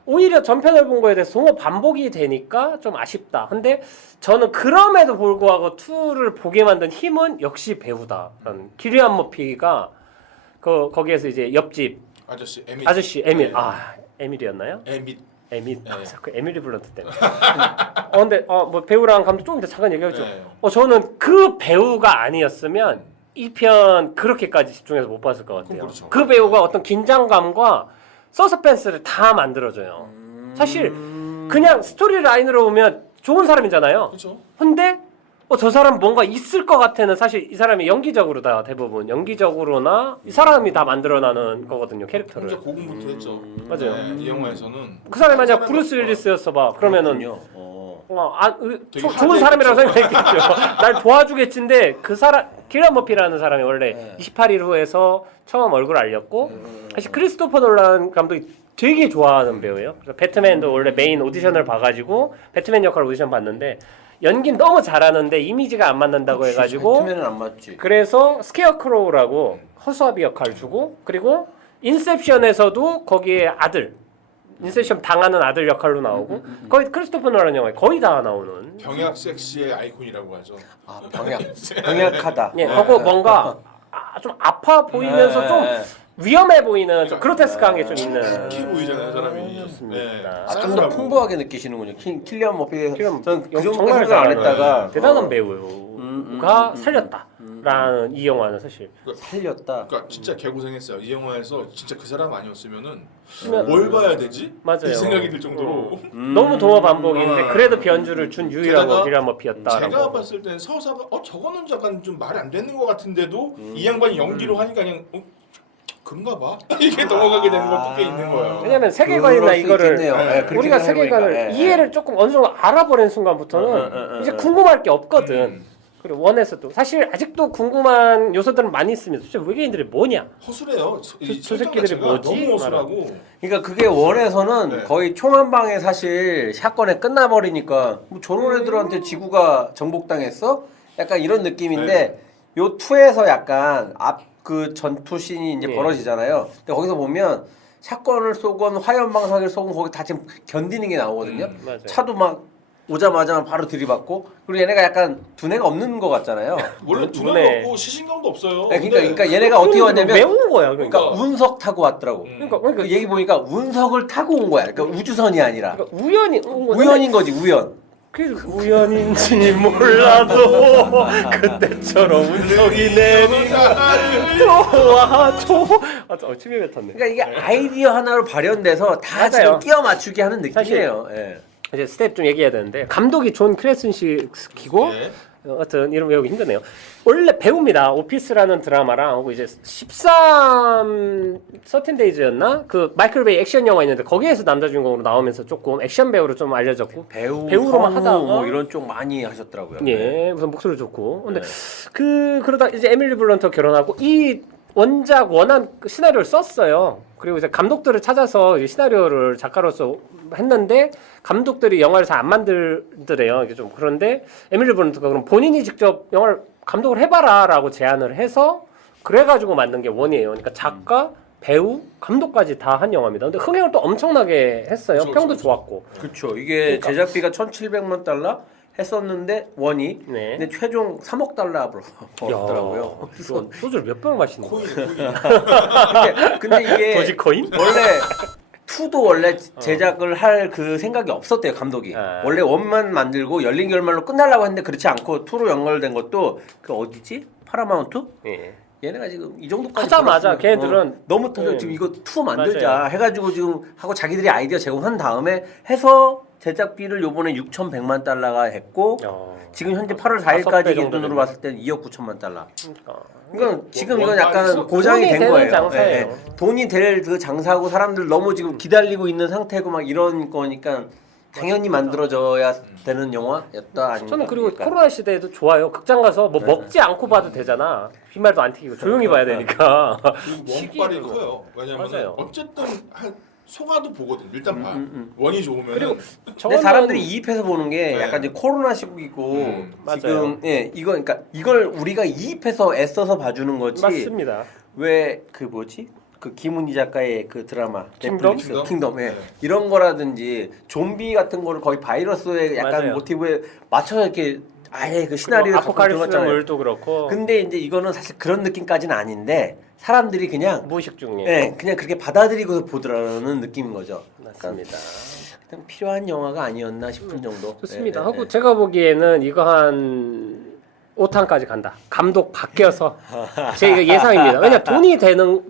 오히려 전편을 본 거에 대해서 너무 반복이 되니까 좀 아쉽다. 근데 저는 그럼에도 불구하고 2를 보게 만든 힘은 역시 배우다. 기리안 머피가 거기에서 이제 옆집 아저씨 에밀 에밀이었나요? 에밀 자꾸 에밀리 블런트 때문에. 근데 뭐 배우랑 감독 조금 더 잠깐 얘기하죠. 저는 그 배우가 아니었으면 이 편 그렇게까지 집중해서 못 봤을 것 같아요. 그렇죠. 그 배우가 어떤 긴장감과 서스펜스를 다 만들어줘요. 사실 그냥 스토리 라인으로 보면 좋은 사람이잖아요. 그렇죠. 근데 저 사람 뭔가 있을 것 같아는 사실 이 사람이 연기적으로 다 대부분 연기적으로나 이 사람이 다 만들어나는 거거든요 캐릭터를. 혼자 고군분투 했죠. 맞아요. 네, 이 영화에서는 그 사람이 만약 브루스 윌리스였어 봐 그러면은 되게 좋은 사람이라고 생각했겠죠. 날 도와주겠지인데 그 사람 키리안 머피라는 사람이 원래 28일 후에서 처음 얼굴 알렸고 사실 크리스토퍼 놀란 감독이 되게 좋아하는 배우예요. 그래서 배트맨도 원래 메인 오디션을 봐가지고 배트맨 역할 오디션 봤는데 연기는 너무 잘하는데 이미지가 안 맞는다고 해가지고 배트맨은 안 맞지. 그래서 스케어크로우라고 허수아비 역할 주고 그리고 인셉션에서도 거기에 아들 인셉션 당하는 아들 역할로 나오고 거의 크리스토퍼 노란 영화에 거의 다 나오는 병약 섹시의 아이콘이라고 하죠. 병약하다. 하고 뭔가 좀 아파 보이면서 좀 위험해 보이는 좀 그로테스크한 게 좀 있는. 착해 보이잖아요 사람이. 좋습니다. 네. 좀 더 풍부하게 느끼시는군요. 킬리안 머피. 킬리안 저는 그 정도 정말 생각 안 잘하는 했다가 대단한 배우가 살렸다라는 이 영화는 사실 살렸다. 그러니까 진짜 개고생했어요. 이 영화에서 진짜 그 사람 아니었으면은 쓰면- 뭘 봐야 되지? 맞아요. 이 생각이 들 정도로. 너무 동화 반복인데 그래도 변주를 준 유일한 게다가 킬리안 머피였다라고. 제가 봤을 땐 서사가 저거는 약간 좀 말이 안 되는 것 같은데도 이 양반이 연기로 하니까 그냥 그런가 봐 이게 넘어가게 되는 것도 꽤 있는 거예요. 왜냐면 세계관이나 그럴 수 이거를 있겠네요. 예, 그렇게 우리가 생각해보니까. 세계관을 예, 이해를 조금 어느 정도 알아버린 순간부터는 이제 궁금할 게 없거든. 그리고 원에서도 사실 아직도 궁금한 요소들은 많이 있습니다. 도대체 외계인들이 뭐냐? 허술해요. 이 저 설정 새끼들이 자체가 뭐지? 너무 허술하고. 그러니까 그게 원에서는 네. 거의 총 한 방에 사실 사건에 끝나버리니까 뭐 저런 애들한테 지구가 정복당했어? 약간 이런 느낌인데 네. 요 2에서 약간 앞 그 전투 씬이 이제 예. 벌어지잖아요. 근데 거기서 보면 샷건을 쏘건 화염방사기를 쏘건 거기 다 지금 견디는 게 나오거든요. 맞아요. 차도 막 오자마자 바로 들이받고 그리고 얘네가 약간 두뇌가 없는 것 같잖아요. 원래 눈에- 두뇌 없고 시신경도 없어요. 네, 근데 그러니까 얘네가 어떻게 왔냐면 왜 온 거야? 그러니까, 그러니까 운석 타고 왔더라고. 그러니까 그 얘기 보니까 운석을 타고 온 거야. 그러니까 우주선이 아니라 우연히 온 건데 우연인 거지 우연. 그 우연인지 몰라도 그때처럼 운석이 내리도와줘. 침이 뱉었네. 그러니까 이게 아이디어 하나로 발현돼서 다 맞아요. 지금 끼워 맞추기 하는 느낌이에요. 예. 이제 스텝 좀 얘기해야 되는데 감독이 존 크레슨시키고 네. 하여튼 이름 외우기 힘드네요. 원래 배우입니다. 오피스라는 드라마랑 하고 이제 13데이즈였나? 그 마이클 베이 액션 영화 있는데 거기에서 남자 주인공으로 나오면서 조금 액션 배우로 좀 알려졌고 배우로만 하다가 뭐 이런 쪽 많이 하셨더라고요. 예, 무슨 목소리 좋고. 근데 그러다 이제 에밀리 블런터 결혼하고 이 원작 원한 그 시나리오를 썼어요. 그리고 이제 감독들을 찾아서 이제 시나리오를 작가로서 했는데 감독들이 영화를 잘 안 만들더래요. 이게 좀 그런데 에밀리 블런트가 그럼 본인이 직접 영화를 감독을 해봐라라고 제안을 해서 그래가지고 만든 게 원이에요. 그러니까 작가, 배우, 감독까지 다 한 영화입니다. 근데 흥행을 또 엄청나게 했어요. 그쵸, 평도 그쵸. 좋았고. 그렇죠. 이게 그러니까. 제작비가 1,700만 달러 했었는데 원이 네. 근데 최종 3억 달러 벌었더라고요. 이거 소주를 몇 병을 마시는 거야? 코인. 근데 이게 도지코인? 원래 2도 원래 제작을 할 그 생각이 없었대요 감독이. 아. 원래 원만 만들고 열린 결말로 끝나려고 했는데 그렇지 않고 2로 연결된 것도 그 어디지? 파라마운트? 예. 얘네가 지금 이 정도까지 하자마자 벌었으면, 걔네들은 너무 터져 네. 지금 이거 2 만들자 맞아요. 해가지고 지금 하고 자기들이 아이디어 제공한 다음에 해서 제작비를 요번에 6,100만 달러가 했고 지금 현재 8월 4일까지 5배 정도 기준으로 되네. 봤을 때는 2억 9천만 달러. 그러니까. 그러니까 지금 원 이건 약간 많이 고장이 돈이 된 되는 거예요. 장사예요. 예, 예. 돈이 될 그 장사고 사람들 너무 지금 기다리고 있는 상태고 막 이런 거니까 당연히 만들어져야 되는 영화였다 아닌가. 저는 그리고 약간. 코로나 시대에도 좋아요. 극장 가서 뭐 네. 먹지 않고 봐도 되잖아. 빈말도 안 튀기고 조용히 봐야 되니까. 원빨이 커요. 왜냐면 맞아요. 어쨌든 소가도 보거든. 일단 봐. 원이 좋으면 그리고 근데 저는 사람들이 이입해서 보는 게 네. 약간 이제 코로나 시국이고 맞아요. 지금 이거 그러니까 이걸 우리가 이입해서 애써서 봐주는 거지. 맞습니다. 왜 그 뭐지? 그 김은희 작가의 그 드라마 킹덤? 넷플릭스 킹덤 예. 네. 이런 거라든지 좀비 같은 거를 거의 바이러스의 약간 맞아요. 모티브에 맞춰서 이렇게 아예 그 시나리오를 갖고 아포칼립스 들어갔잖아요. 물도 그렇고 근데 이제 이거는 사실 그런 느낌까지는 아닌데 사람들이 그냥 무의식 중에 그냥 그렇게 받아들이고서 보더라는 느낌인 거죠. 맞습니다. 그냥 필요한 영화가 아니었나 싶은 정도. 좋습니다. 예, 하고 예. 제가 보기에는 이거 한 5탄까지 간다. 감독 바뀌어서 제 이거 예상입니다. 왜냐 돈이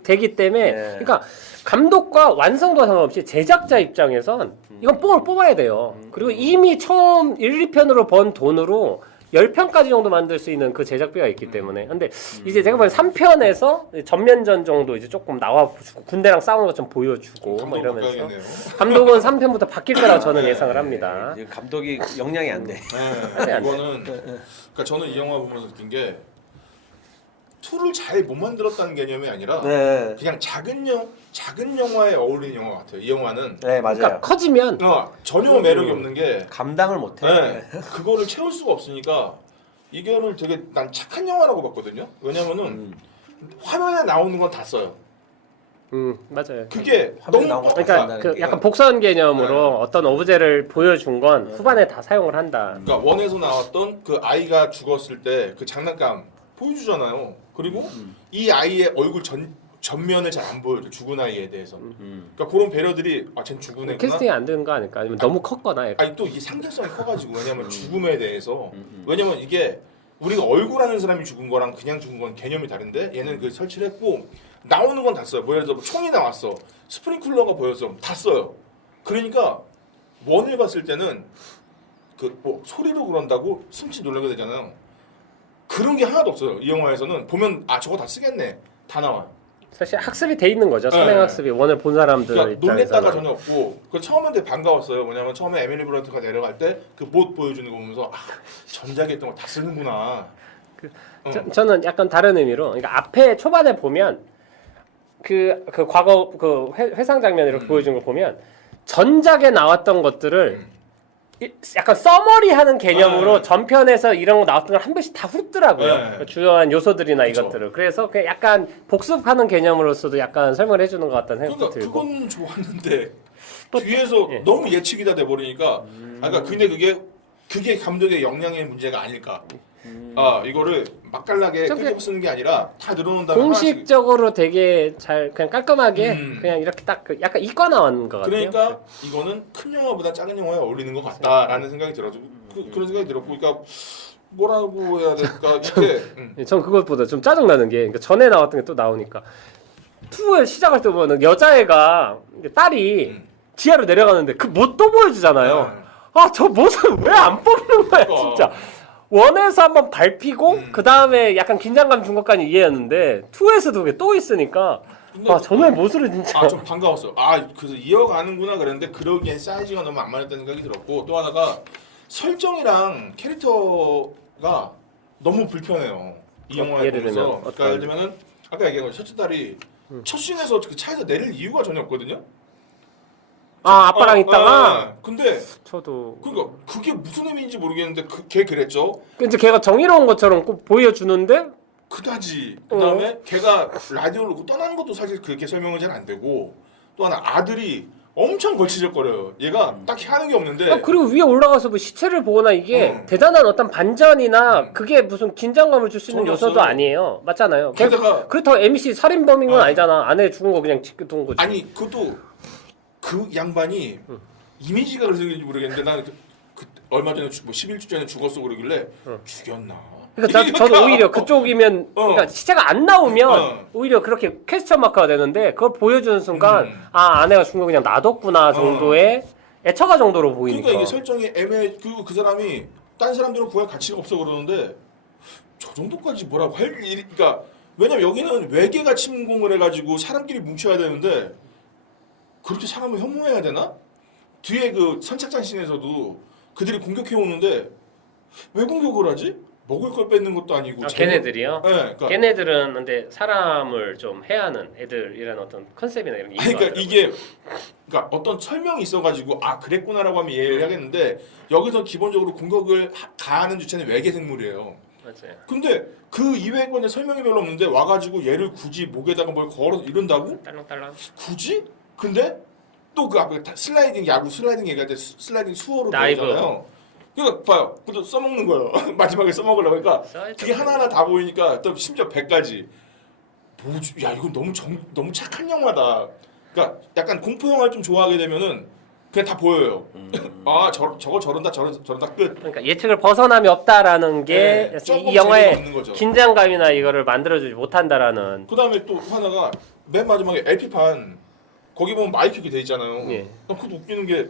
되기 때문에 네. 그러니까 감독과 완성도와 상관없이 제작자 입장에선 이건 뽕을 뽑아야 돼요. 그리고 이미 처음 1, 2편으로 번 돈으로 10편까지 정도 만들 수 있는 그 제작비가 있기 때문에 근데 이제 제가 보기엔 3편에서 전면전 정도 이제 조금 나와주고 군대랑 싸우는 것 좀 보여주고 뭐 이러면서 바꿔야겠네요. 감독은 3편부터 바뀔 거라고 저는 예상을 합니다. 지금 감독이 역량이 안 돼. 네, 이거는 그러니까 저는 이 영화 보면서 느낀 게 2를 잘 못 만들었다는 개념이 아니라 네. 그냥 작은 영화에 어울리는 영화 같아요. 이 영화는 네 맞아요. 그러니까 커지면 전혀 매력이 없는 게 감당을 못해. 네, 그거를 채울 수가 없으니까 이거를 되게 난 착한 영화라고 봤거든요. 왜냐면은 화면에 나오는 건 다 써요. 맞아요. 그게 화면에 너무 나온 거 그러니까 한다는 그 게. 약간 복선 개념으로 네. 어떤 오브제를 보여준 건 후반에 다 사용을 한다. 그러니까 원에서 나왔던 그 아이가 죽었을 때 그 장난감 보여주잖아요. 그리고 이 아이의 얼굴 전면을 잘 안 보여줘 죽은 아이에 대해서. 그러니까 그런 배려들이 쟤는 죽은 애구나. 캐스팅이 안 되는 거 아닐까? 아니면 너무 컸거나. 약간. 아니 또 이게 상대성이 커가지고 왜냐면 죽음에 대해서 왜냐면 이게 우리가 얼굴하는 사람이 죽은 거랑 그냥 죽은 건 개념이 다른데 얘는 그 설치를 했고 나오는 건 다 써요. 뭐 예를 들어 총이 나왔어, 스프링클러가 보였어, 다 써요. 그러니까 원을 봤을 때는 그 뭐 소리로 그런다고 숨지 놀라게 되잖아요. 그런 게 하나도 없어요. 이 영화에서는 보면 저거 다 쓰겠네, 다 나와요. 사실 학습이 돼 있는 거죠. 선행 네. 학습이 원을 본 사람들 그러니까 놀랬다가 입장에서는. 전혀 없고 그 처음엔 되게 반가웠어요. 뭐냐면 처음에 에밀리 블런트가 내려갈 때 그 못 보여주는 거 보면서 전작에 있던 거 다 쓰는구나. 저는 약간 다른 의미로, 그러니까 앞에 초반에 보면 그 과거 그 회상 장면 이렇게 보여준 거 보면 전작에 나왔던 것들을 약간 서머리하는 개념으로 네. 전편에서 이런 거 나왔던 걸 한 번씩 다 훑더라고요. 네. 그 주요한 요소들이나 그쵸. 이것들을. 그래서 그냥 약간 복습하는 개념으로서도 약간 설명을 해주는 것 같다는 생각도 그러니까 들고. 그건 좋았는데 또- 뒤에서 예. 너무 예측이 다 돼버리니까. 그러니까 근데 그게 감독의 역량의 문제가 아닐까. 이거를 맛깔나게 저게- 끄집어 쓰는 게 아니라 다 늘어놓은 다음에 공식적으로 되게 잘 그냥 깔끔하게 그냥 이렇게 딱 약간 이과 나온 것 같아요. 그러니까 이거는 큰 영화보다 작은 영화에 어울리는 것 같다라는 생각이 들어가지고 그런 생각이 들었고, 그러니까 뭐라고 해야 될까 이게 전 그것보다 좀 짜증 나는 게, 그러니까 전에 나왔던 게 또 나오니까 2을 시작할 때 보면 여자애가 딸이 지하로 내려가는데 그 못 또 보여주잖아요. 저 못을 왜 안 뽑는 거야 그러니까. 진짜. 원에서 한번 밟히고 그 다음에 약간 긴장감 준 것까지 이해했는데 2에서도 그게 또 있으니까 근데 저는 모습을 진짜 좀 반가웠어요. 그래서 이어가는구나 그랬는데 그러기엔 사이즈가 너무 안 맞았다는 생각이 들었고, 또 하나가 설정이랑 캐릭터가 너무 불편해요. 이 영화에 예를 들면 보면서. 어떤- 그러니까 예를 들면은 아까 얘기한 거 첫째 딸이 첫 씬에서 그 차에서 내릴 이유가 전혀 없거든요. 아빠랑 있다가 근데 저도 그러니까 그게 무슨 의미인지 모르겠는데 걔 그랬죠. 이제 걔가 정의로운 것처럼 꼭 보여주는데 그다지. 그다음에 걔가 라디오를 놓고 떠나는 것도 사실 그렇게 설명은 잘 안 되고, 또 하나 아들이 엄청 걸치적거려요. 얘가 딱히 하는 게 없는데. 그리고 위에 올라가서 뭐 시체를 보거나 이게 대단한 어떤 반전이나 그게 무슨 긴장감을 줄 수 있는 전혀 요소도 없어요. 아니에요. 맞잖아요. 게다가 그렇다고 MC 살인범인 건 아니잖아. 아내 죽은 거 그냥 지켜둔 거지. 아니 그것도 그 양반이 이미지가 그래서 그런지 모르겠는데 나는 그 얼마 전에 뭐 11주 전에 죽었어 그러길래 죽였나? 그러니까 저는 오히려 그쪽이면 그러니까 시체가 안 나오면 오히려 그렇게 퀘스천 마크가 되는데 그걸 보여주는 순간 아내가 죽은 거 그냥 놔뒀구나 정도의 애처가 정도로 보이니까. 그러니까 이게 설정이 애매. 그 사람이 딴 사람들은 구할 가치가 없어 그러는데 저 정도까지 뭐라고 할 일이. 그러니까 왜냐면 여기는 외계가 침공을 해가지고 사람끼리 뭉쳐야 되는데 그렇게 사람을 혐오해야 되나? 뒤에 그 선착장 씬에서도 그들이 공격해 오는데 왜 공격을 하지? 먹을 걸 뺏는 것도 아니고. 걔네들이요? 네, 그러니까. 걔네들은 근데 사람을 좀 해하는 애들이라는 어떤 컨셉이나 이런 게 있는 것 그러니까 같더라고요. 이게 그러니까 어떤 설명이 있어가지고 그랬구나라고 하면 이해를 하겠는데 여기서 기본적으로 공격을 가하는 주체는 외계 생물이에요. 맞아요. 근데 그 이외의 거는 설명이 별로 없는데 와가지고 얘를 굳이 목에다가 뭘 걸어서 이런다고? 딸랑딸랑. 굳이? 근데 또 그 앞에 슬라이딩 야구 슬라이딩 얘기할 때 슬라이딩 수어로 나이브. 보이잖아요. 그러니까 봐요. 그것도 써먹는 거예요. 마지막에 써먹으려고. 그러니까 그게 하나하나 다 보이니까 또 심지어 100까지. 뭐지? 야 이건 너무 착한 영화다. 그러니까 약간 공포 영화를 좀 좋아하게 되면은 그냥 다 보여요. 저거 저런다 끝. 그러니까 예측을 벗어남이 없다라는 게 조금 이 영화의 재미가 없는 거죠. 긴장감이나 이거를 만들어주지 못한다라는. 그다음에 또 하나가 맨 마지막에 LP판 거기 보면 마이크가 돼 있잖아요. 예. 그것도 웃기는 게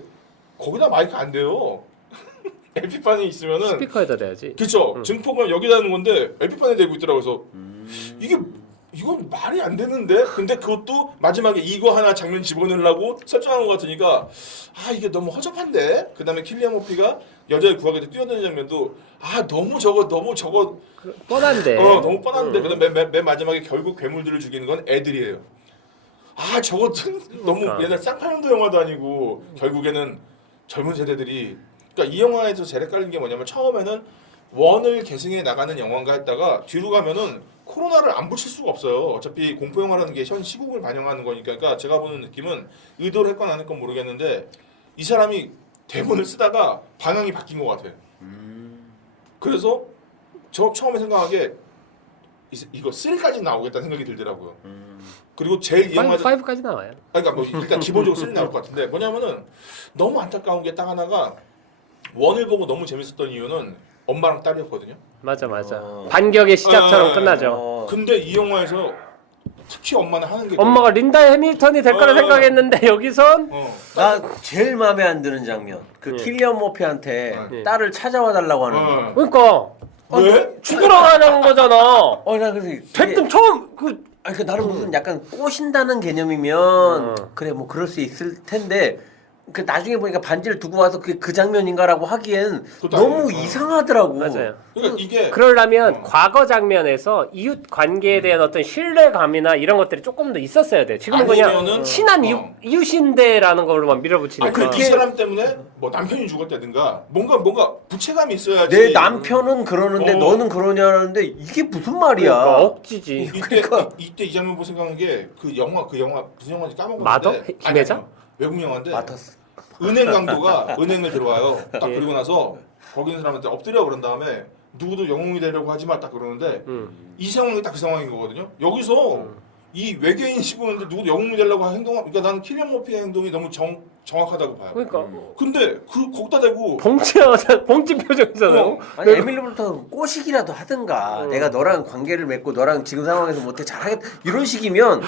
거기다 마이크 안 돼요. LP판이 있으면은 스피커에다 대야지. 그쵸. 증폭은 여기다 하는 건데 LP판에 대고 있더라고. 그래서 이건 말이 안 되는데. 근데 그것도 마지막에 이거 하나 장면 집어넣으려고 설정한 것 같으니까 이게 너무 허접한데. 그다음에 킬리안 머피가 여자를 구하게 돼 뛰어드는 장면도 너무 저거 뻔한데. 너무 뻔한데. 그다음에 맨 마지막에 결국 괴물들을 죽이는 건 애들이에요. 저거 너무 그러니까. 옛날 쌍팔년도 영화도 아니고 결국에는 젊은 세대들이. 그러니까 이 영화에서 제일 헷갈린 게 뭐냐면 처음에는 원을 계승해 나가는 영화인가 했다가 뒤로 가면은 코로나를 안 붙일 수가 없어요. 어차피 공포 영화라는 게 현 시국을 반영하는 거니까. 그러니까 제가 보는 느낌은 의도를 했건 안 했건 모르겠는데 이 사람이 대본을 쓰다가 방향이 바뀐 것 같아요. 그래서 저 처음에 생각한 게 이거 3까지 나오겠다는 생각이 들더라고요. 그리고 제일 이용하는 5까지 나와요. 그러니까 뭐 일단 기본적으로 3 나올 것 같은데 뭐냐면은 너무 안타까운 게 딱 하나가 원을 보고 너무 재밌었던 이유는 엄마랑 딸이었거든요. 맞아. 반격의 시작처럼 끝나죠. 근데 이 영화에서 특히 엄마는 하는 게 엄마가 린다 해밀턴이 될 거라 생각했는데 여기선 나 제일 마음에 안 드는 장면. 그 예. 킬리안 머피한테 예. 딸을 찾아와 달라고 하는 거. 그러니까 왜? 죽으러 가는 거잖아. 나 그래서 대뜸 처음 그 나는 무슨 약간 꼬신다는 개념이면 어. 그래 뭐 그럴 수 있을 텐데 그 나중에 보니까 반지를 두고 와서 그게 그 장면인가라고 하기엔 그것도 너무 아니에요. 이상하더라고. 맞아요. 그러니까 이게 그러려면 과거 장면에서 이웃 관계에 대한 어떤 신뢰감이나 이런 것들이 조금 더 있었어야 돼. 지금은 그냥 아니면은 친한 이웃인데라는 걸로만 밀어붙이니까. 그이 사람 때문에 뭐 남편이 죽었다든가 뭔가 부채감이 있어야지. 내 남편은 그러는데 어. 너는 그러냐는데 이게 무슨 말이야? 그러니까 억지지. 이때 이 장면 보고 생각한 게 그 영화 무슨 영화인지 까먹었는데 마더? 김혜자? 아니요. 외국 영화인데 맡았어. 은행 강도가 은행을 들어와요. 딱 예. 그리고 나서 거기 있는 사람한테 엎드려 그런 다음에 누구도 영웅이 되려고 하지 마 딱 그러는데 이 상황이 딱 그 상황인 거거든요. 여기서 이 외계인 씹었는데 누구도 영웅이 되려고 그러니까 나는 킬리안 머피의 행동이 너무 정확하다고 봐요. 그러니까 근데 거기다 대고 봉지 표정이잖아요. 아니 에밀리 블런트는 꼬시기라도 하든가 내가 너랑 관계를 맺고 너랑 지금 상황에서 못해 잘하겠다 이런 식이면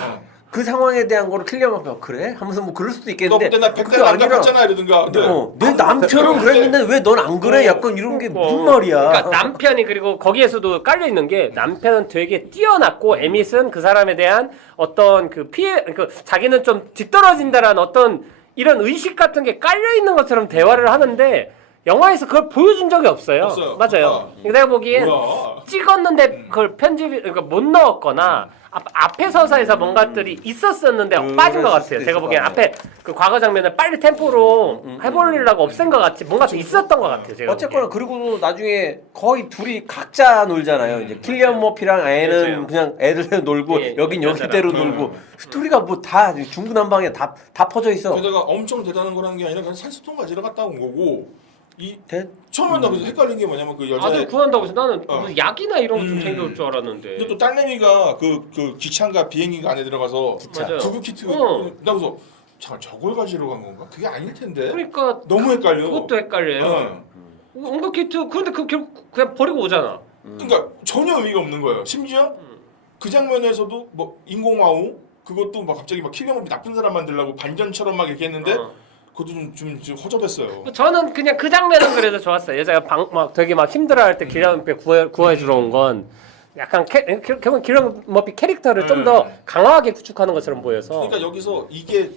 그 상황에 대한 거를 킬리안 머피가 그래? 하면서 뭐 그럴 수도 너 있겠는데 그때 나 100대 안 갚았잖아 이러든가. 근데 내 남편은 그랬는데 왜 넌 안 그래? 약간 이런 게 무슨 말이야? 그러니까 남편이 그리고 거기에서도 깔려 있는 게 남편은 되게 뛰어났고 에밋은 그 사람에 대한 어떤 그 피해, 그 자기는 좀 뒤떨어진다라는 어떤 이런 의식 같은 게 깔려 있는 것처럼 대화를 하는데 영화에서 그걸 보여준 적이 없어요. 없어요. 맞아요. 내가 보기엔 뭐야? 찍었는데 그걸 그러니까 못 넣었거나 앞에 서사에서 뭔가들이 있었었는데 빠진 것 같아요. 제가 보기엔 앞에 그 과거 장면을 빨리 템포로 해버리려고 없앤 것 같지 뭔가 좀 있었던 것 같아요. 제가 어쨌거나 그리고 나중에 거의 둘이 각자 놀잖아요. 이제 킬리안 머피랑 애는 맞아요. 그냥 애들대로 놀고 예, 여긴 맞아요. 여기대로 놀고 스토리가 뭐 다 중구난방에 다 퍼져 있어. 게다가 엄청 대단한 거라는 게 아니라 그냥 산소통 가지러 갔다 온 거고 대- 처음에 나 그래서 헷갈린 게 뭐냐면 그 여자 아들 구한다고 해서 나는 어. 무슨 약이나 이런 거 좀 챙겨올 줄 알았는데. 근데 또 딸내미가 그 기차인가 비행기가 안에 들어가서 맞아요. 구급 키트 어. 나 그래서 잠깐 저걸 가지러 간 건가? 그게 아닐 텐데. 그러니까 너무 헷갈려. 그것도 헷갈려요. 온갖 키트 그런데 그 결국 그냥 버리고 오잖아. 그러니까 전혀 의미가 없는 거예요. 심지어 그 장면에서도 뭐 인공와우 그것도 막 갑자기 막 킬리안 나쁜 사람 만들려고 반전처럼 막 이렇게 했는데 그것도 좀 허접했어요. 저는 그냥 그 장면은 그래도 좋았어요. 여자가 막 되게 막 힘들어할 때 킬리안 머피 구해 주러 온 건 약간 결국 킬리안 머피 캐릭터를 좀 더 강하게 구축하는 것처럼 보여서. 그러니까 여기서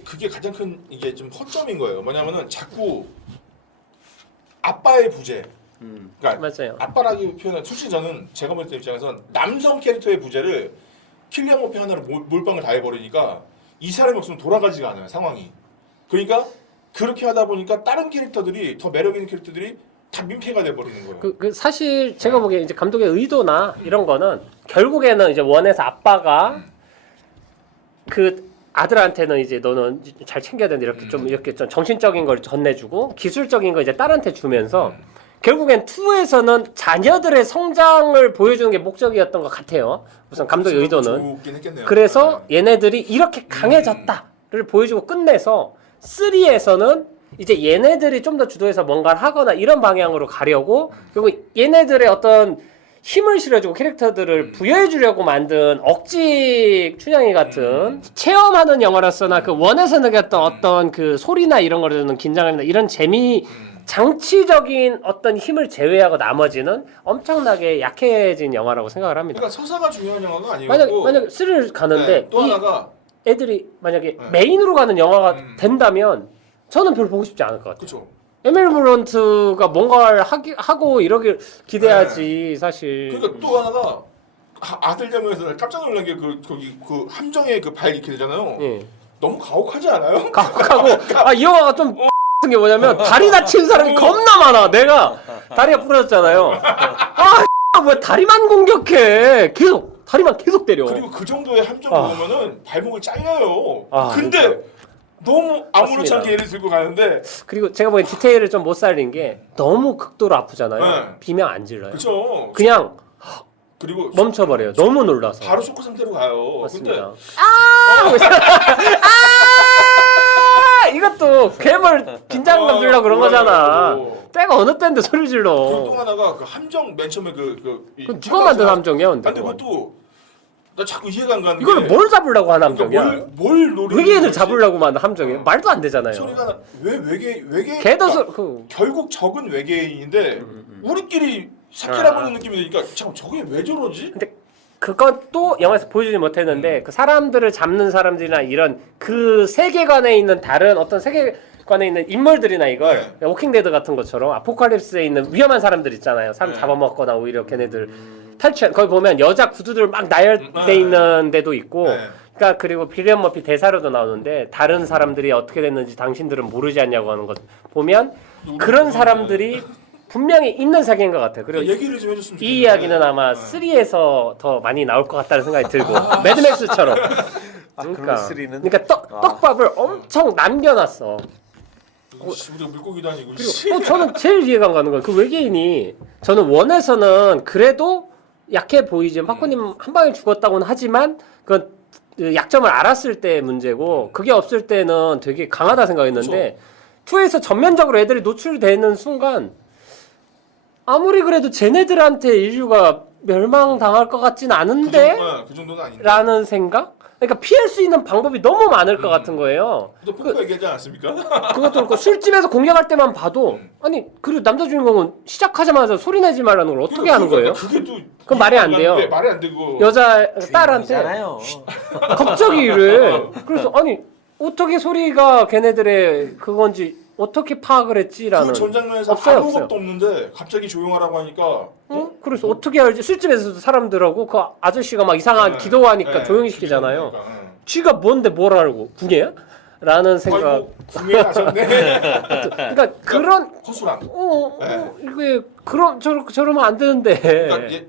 그게 가장 큰 이게 좀 허점인 거예요. 뭐냐면은 자꾸 아빠의 부재. 그러니까 맞아요. 아빠라기 표현은 솔직히 저는 제가 볼 때 입장에선 남성 캐릭터의 부재를 킬리안 머피 하나로 몰빵을 다 해버리니까 이 사람이 없으면 돌아가지가 않아요 상황이. 그러니까 그렇게 하다 보니까 다른 캐릭터들이 더 매력 있는 캐릭터들이 다 민폐가 돼버리는 거예요. 그 사실 제가 보기에 이제 감독의 의도나 이런 거는 결국에는 이제 원에서 아빠가 그 아들한테는 이제 너는 잘 챙겨야 된다 이렇게 좀 정신적인 걸 전해주고 기술적인 거 이제 딸한테 주면서 결국엔 2에서는 자녀들의 성장을 보여주는 게 목적이었던 것 같아요. 우선 감독의 의도는. 좋긴 했겠네요. 그래서 얘네들이 이렇게 강해졌다를 보여주고 끝내서 3에서는 이제 얘네들이 좀 더 주도해서 뭔가를 하거나 이런 방향으로 가려고 결국 얘네들의 어떤 힘을 실어주고 캐릭터들을 부여해주려고 만든 억지 춘향이 같은 체험하는 영화로서나 그 원에서 느꼈던 어떤 그 소리나 이런 거를 듣는 긴장감이나 이런 재미 장치적인 어떤 힘을 제외하고 나머지는 엄청나게 약해진 영화라고 생각을 합니다. 그러니까 서사가 중요한 영화가 아니고 만약 3를 가는데 또 이 하나가 애들이 만약에 메인으로 가는 영화가 된다면 저는 별로 보고 싶지 않을 것 같아요. 그렇죠. 에밀리 블런트가 뭔가를 하고 이러길 기대하지 사실. 그러니까 또 하나가 아들 장면에서 깜짝 놀란 게 거기 그 함정에 그 발 이렇게 되잖아요. 예. 너무 가혹하지 않아요? 가고 이 영화가 좀 같은 게 뭐냐면 다리 다친 사람이 겁나 많아. 내가 다리가 부러졌잖아요. 왜 다리만 공격해? 다리만 계속 때려. 그리고 그 정도의 함정 먹으면은 발목을 잘려요. 근데 그렇죠. 너무 아무렇지 맞습니다. 않게 얘를 들고 가는데 그리고 제가 보기엔 디테일을 좀 못 살린 게 너무 극도로 아프잖아요. 네. 비명 안 질러요. 그렇죠. 그냥 그리고 멈춰버려요. 너무 놀라서. 바로 쇼크 상태로 가요. 맞습니다. 근데 이것도 괴물 긴장감 주려고 그런 거잖아. 그래가지고 때가 어느 때인데 소리 그또 질러. 하나가 그 함정 맨 처음에 그 누가 만든 함정이야, 근데? 근데 그것도 나 자꾸 이해가 안 가는 이걸 게 뭘 잡으려고 하는 그러니까 함정이야? 뭘 노리는 외계인을 거지? 잡으려고 만든 함정이야? 어. 말도 안 되잖아요. 소리가 왜 외계 걔도 그러니까 결국 적은 외계인인데 우리끼리 사케라보는 느낌이 드니까 참 저게 왜 저러지? 그것도 영화에서 보여주지 못했는데 그 사람들을 잡는 사람들이나 이런 그 세계관에 있는 다른 어떤 세계관에 있는 인물들이나 이걸 워킹데드 같은 것처럼 아포칼립스에 있는 위험한 사람들 있잖아요. 사람 네. 잡아먹거나 오히려 걔네들 탈취. 거기 보면 여자 구두들 막 나열돼 네. 있는 데도 있고. 네. 그러니까 그리고 빌리엄 머피 대사로도 나오는데 다른 사람들이 어떻게 됐는지 당신들은 모르지 않냐고 하는 것 보면 그런 사람들이 분명히 있는 세계인 것 같아요. 그리고 얘기를 좀 해줬으면 이 이야기는 아마 네. 3에서 더 많이 나올 것 같다는 생각이 들고 매드맥스처럼 그런 쓰리는? 그러니까 떡밥을 엄청 남겨놨어. 우리가 물고기도 아니고 그리고 저는 제일 이해가 안 가는 건 그 외계인이 저는 원에서는 그래도 약해 보이지만 파코님 한 방에 죽었다고는 하지만 그건 약점을 알았을 때의 문제고 그게 없을 때는 되게 강하다 생각했는데 2에서 전면적으로 애들이 노출되는 순간 아무리 그래도 쟤네들한테 인류가 멸망당할 것 같진 않은데? 그 정도는 아닌데. 라는 생각? 그러니까 피할 수 있는 방법이 너무 많을 것 같은 거예요. 너 포커 얘기하지 않았습니까? 그것도 그렇고 술집에서 공격할 때만 봐도 아니 그리고 남자 주인공은 시작하자마자 소리 내지 말라는 걸 어떻게 하는 거예요? 그게 또 그건 말이 안 돼요. 말이 안 되고 여자 딸한테 주인공이잖아요. 갑자기 이래. 그래서 아니 어떻게 소리가 걔네들의 그건지 어떻게 파악을 했지라는. 그 전 장면에서 없어요, 아무것도 없어요. 없는데 갑자기 조용하라고 하니까 응? 그래서 어떻게 알지? 술집에서도 사람들하고 그 아저씨가 막 이상한 네. 기도하니까 네. 조용히 시키잖아요. 그러니까, 응. 쥐가 뭔데 뭘 알고 궁예야? 라는 생각. 아이고 궁예 하셨네. 그러니까 그런 허술함. 네. 이게 그럼 저러면 안 되는데. 그러니까 이제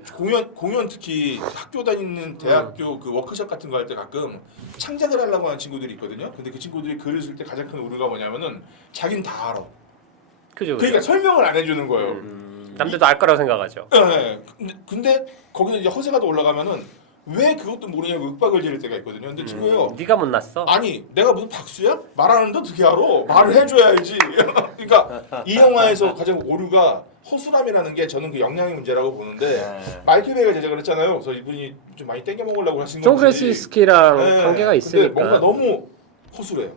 공연 특히 학교 다니는 대학교 그 워크숍 같은 거 할 때 가끔 창작을 하려고 하는 친구들이 있거든요. 근데 그 친구들이 글을 쓸 때 가장 큰 오류가 뭐냐면은 자기는 다 알아. 그죠. 그러니까 설명을 안 해주는 거예요. 남들도 알 거라고 생각하죠. 네. 근데 거기서 이제 허세가 더 올라가면은 왜 그것도 모르냐고 윽박을 지를 때가 있거든요. 근데 친구요. 네가 못났어. 아니 내가 무슨 박수야? 말하는데 어떻게 알아? 말을 해줘야 알지. 그러니까 이 영화에서 가장 오류가 허술함이라는 게 저는 그 역량의 문제라고 보는데 마이클 베이가 제작을 했잖아요. 그래서 이분이 좀 많이 땡겨 먹으려고 하신 존 건지. 크래시스키랑 네. 관계가 근데 있으니까. 뭔가 너무 허술해요.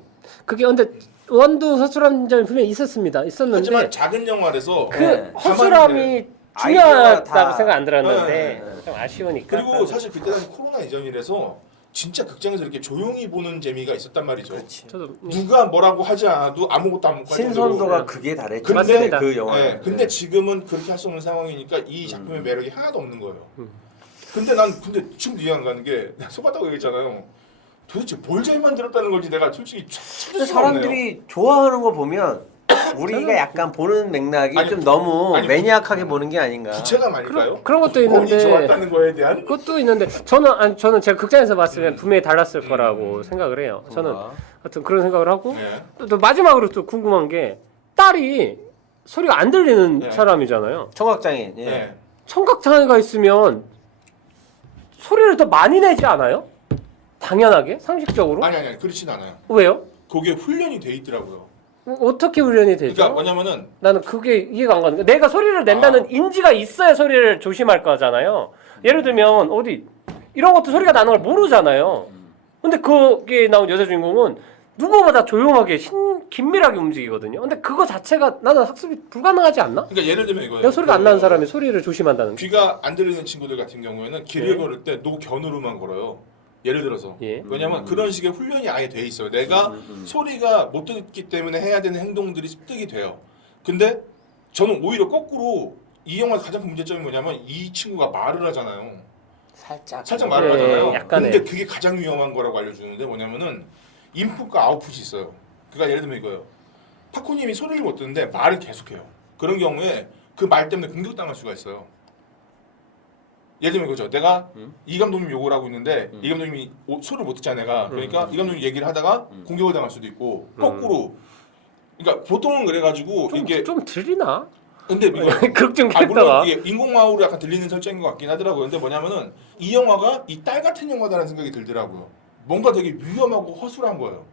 그게 근데 원도 허술한 점이 분명히 있었습니다. 있었는데 하지만 작은 영화라서 그 네. 허술함이 아이디어가 중요하다고 다- 생각 안 들었는데 네. 좀 아쉬우니까. 그리고 사실 그때 당시 코로나 이전이라서 진짜 극장에서 이렇게 조용히 보는 재미가 있었단 말이죠. 그렇지. 저도 누가 뭐라고 하지 않아도 아무것도 안 먹고 신선도가 그게 다랬죠. 근데- 맞습니다. 그 영화. 네, 근데 지금은 그렇게 할 수 없는 상황이니까 이 작품의 매력이 하나도 없는 거예요. 음. 근데 난 지금 이해 안 가는 게 내가 속았다고 얘기했잖아요. 도대체 뭘 제일 만들었다는 건지 내가 솔직히 찾을 근데 수가 없네요. 사람들이 좋아하는 거 보면 우리가 약간 보는 맥락이 아니, 좀 너무 아니, 매니악하게 보는 게 아닌가. 구체감 아닐까요? 그런 것도 본인이 있는데 좋았다는 거에 대한 그것도 있는데 저는 제가 극장에서 봤으면 분명히 달랐을 거라고 생각을 해요. 저는 하여튼 그런 생각을 하고 네. 또 마지막으로 또 궁금한 게 딸이 소리가 안 들리는 네. 사람이잖아요. 청각장애인. 예. 네. 청각 장애가 있으면 소리를 더 많이 내지 않아요? 당연하게 상식적으로? 아니 그렇진 않아요. 왜요? 그게 훈련이 돼 있더라고요. 어떻게 훈련이 되죠? 그러니까 뭐냐면은 나는 그게 이해가 안 가는 거야. 내가 소리를 낸다는 인지가 있어야 소리를 조심할 거잖아요. 예를 들면 어디 이런 것도 소리가 나는 걸 모르잖아요. 근데 거기에 나온 여자 주인공은 누구보다 조용하게 긴밀하게 움직이거든요. 근데 그거 자체가 나는 학습이 불가능하지 않나? 그러니까 예를 들면 이거예요. 내가 소리가 안 나는 사람이 소리를 조심한다는 게. 귀가 안 들리는 친구들 같은 경우에는 길을 네. 걸을 때 노견으로만 걸어요. 예를 들어서. 예. 왜냐면 그런 식의 훈련이 아예 돼 있어요. 내가 소리가 못 듣기 때문에 해야 되는 행동들이 습득이 돼요. 근데 저는 오히려 거꾸로 이 영화의 가장 큰 문제점이 뭐냐면 이 친구가 말을 하잖아요. 살짝 말을 예, 하잖아요. 약간의. 근데 그게 가장 위험한 거라고 알려주는데 뭐냐면은 인풋과 아웃풋이 있어요. 그러니까 예를 들면 이거예요. 파코님이 소리를 못 듣는데 말을 계속해요. 그런 경우에 그 말 때문에 공격당할 수가 있어요. 예를 들면 이거죠. 내가 이 감독님 욕을 하고 있는데 이 감독님이 소리를 못 듣잖아 내가. 그러니까 이 감독님 얘기를 하다가 공격을 당할 수도 있고 거꾸로. 그러니까 보통은 그래가지고 이게 좀 들리나? 근데 이거 극중 물론 캐릭터가. 이게 인공마우로 약간 들리는 설정인 것 같긴 하더라고요. 근데 뭐냐면은 이 영화가 이 딸 같은 영화다라는 생각이 들더라고요. 뭔가 되게 위험하고 허술한 거예요.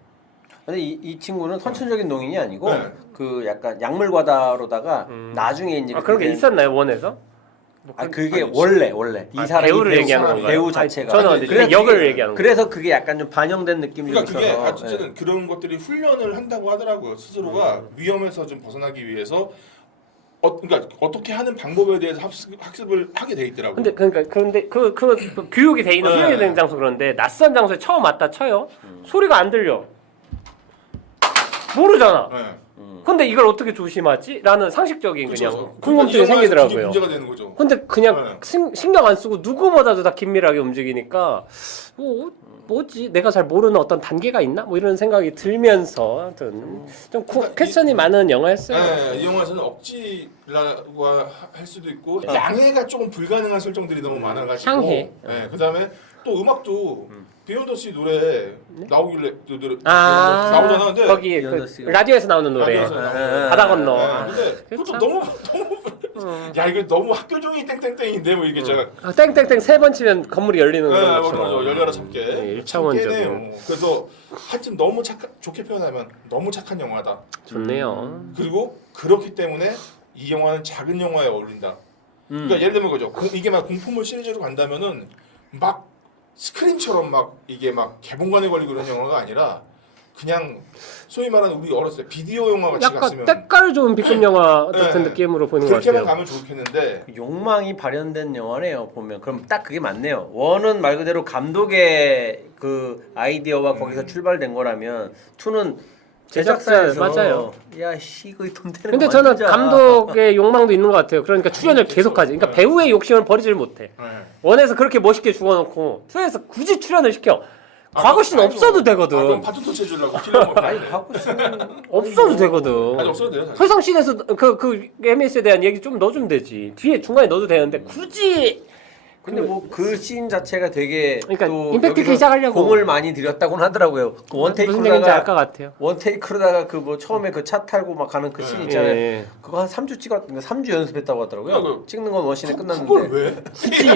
근데 이 친구는 선천적인 농인이 아니고 네. 그 약간 약물과다로다가 나중에 이제 그런 게 그게- 있었나요 원에서? 그게 아니, 원래 이 사람이 배우를 얘기하는 건가요? 배우 자체가 저는 근데 그래서 역을 그게- 얘기하는 거예요. 그래서 그게 약간 좀 반영된 느낌이 그러니까 좀 그게 있어서 어쨌든 그런 것들이 훈련을 한다고 하더라고요. 스스로가 위험에서 좀 벗어나기 위해서 그러니까 어떻게 하는 방법에 대해서 학습을 하게 돼 있더라고요. 그런데 그 교육이 돼 있는 네. 훈련이 되는 장소 그런데 낯선 장소에 처음 왔다 쳐요. 소리가 안 들려. 모르잖아. 네. 근데 이걸 어떻게 조심하지? 라는 상식적인 그쵸. 그냥 그러니까 궁금증이 이 영화에서 그게 생기더라고요. 문제가 되는 거죠. 근데 그냥 네. 신경 안 쓰고 누구보다도 다 긴밀하게 움직이니까 뭐지? 내가 잘 모르는 어떤 단계가 있나? 뭐 이런 생각이 들면서 아무튼 좀 그러니까 퀘스천이 많은 영화였어요. 네, 이 영화에서는 억지라고 할 수도 있고 양해가 조금 불가능한 설정들이 너무 많아가지고 향해. 네, 그다음에 또 음악도 비욘더 씨 노래 나오길래 그 노래 나오잖아. 근데 거기 그 비욘더 씨가. 라디오에서 나오는 노래. 라디오에서 나오는 바다 건너. 네, 근데 그것도 참. 너무 야 이거 너무 학교종이 땡땡땡인데 뭐 이게 제가 땡땡땡 세 번 치면 건물이 열리는 네, 것처럼. 맞아. 열려라 참깨. 네, 1차원적인. 참깨네요. 그래서 하여튼 너무 좋게 표현하면 너무 착한 영화다. 좋네요. 그리고 그렇기 때문에 이 영화는 작은 영화에 어울린다. 그러니까 예를 들면 그죠. 이게 막 공포물 시리즈로 간다면은 막 스크림처럼 막 이게 막 개봉관에 걸리고 이런 영화가 아니라 그냥 소위 말하는 우리 어렸을 때 비디오 영화 같이 약간 갔으면 때깔 좋은 B급 영화 같은 네. 느낌으로 보는 것 그렇게만 같아요. 가면 좋겠는데 그 욕망이 발현된 영화네요 보면. 그럼 딱 그게 맞네요. 원은 말 그대로 감독의 그 아이디어와 거기서 출발된 거라면 투는 제작사에서 맞아요. 야씨 이거 돈 되는 근데 거 저는 맞냐? 감독의 욕망도 있는 것 같아요. 그러니까 출연을 계속하지. 그러니까 네. 배우의 욕심을 버리질 못해. 네. 원에서 그렇게 멋있게 죽어놓고 투에서 굳이 출연을 시켜. 과거신 없어도 그럼 되거든. 파투토 해주려고 필요 없 아니 갖고 싶은 없어도 되거든. 아니 없어도 돼요. 사실. 회상씬에서 그 MS에 대한 얘기 좀 넣어주면 되지. 뒤에 중간에 넣어도 되는데 굳이. 근데 뭐 그 씬 자체가 되게 그러니까 또 임팩트 있게 여기서 시작하려고. 공을 많이 들였다고는 하더라고요. 그 무슨 얘기인지 알 것 원테이크로다가 같아요. 원테이크로다가 그 뭐 처음에 그 차 타고 막 가는 그 씬 있잖아요. 예. 그거 한 3주 찍었는데 3주 연습했다고 하더라고요. 그러니까 찍는 건 원씬에 그걸 끝났는데. 왜? 굳이.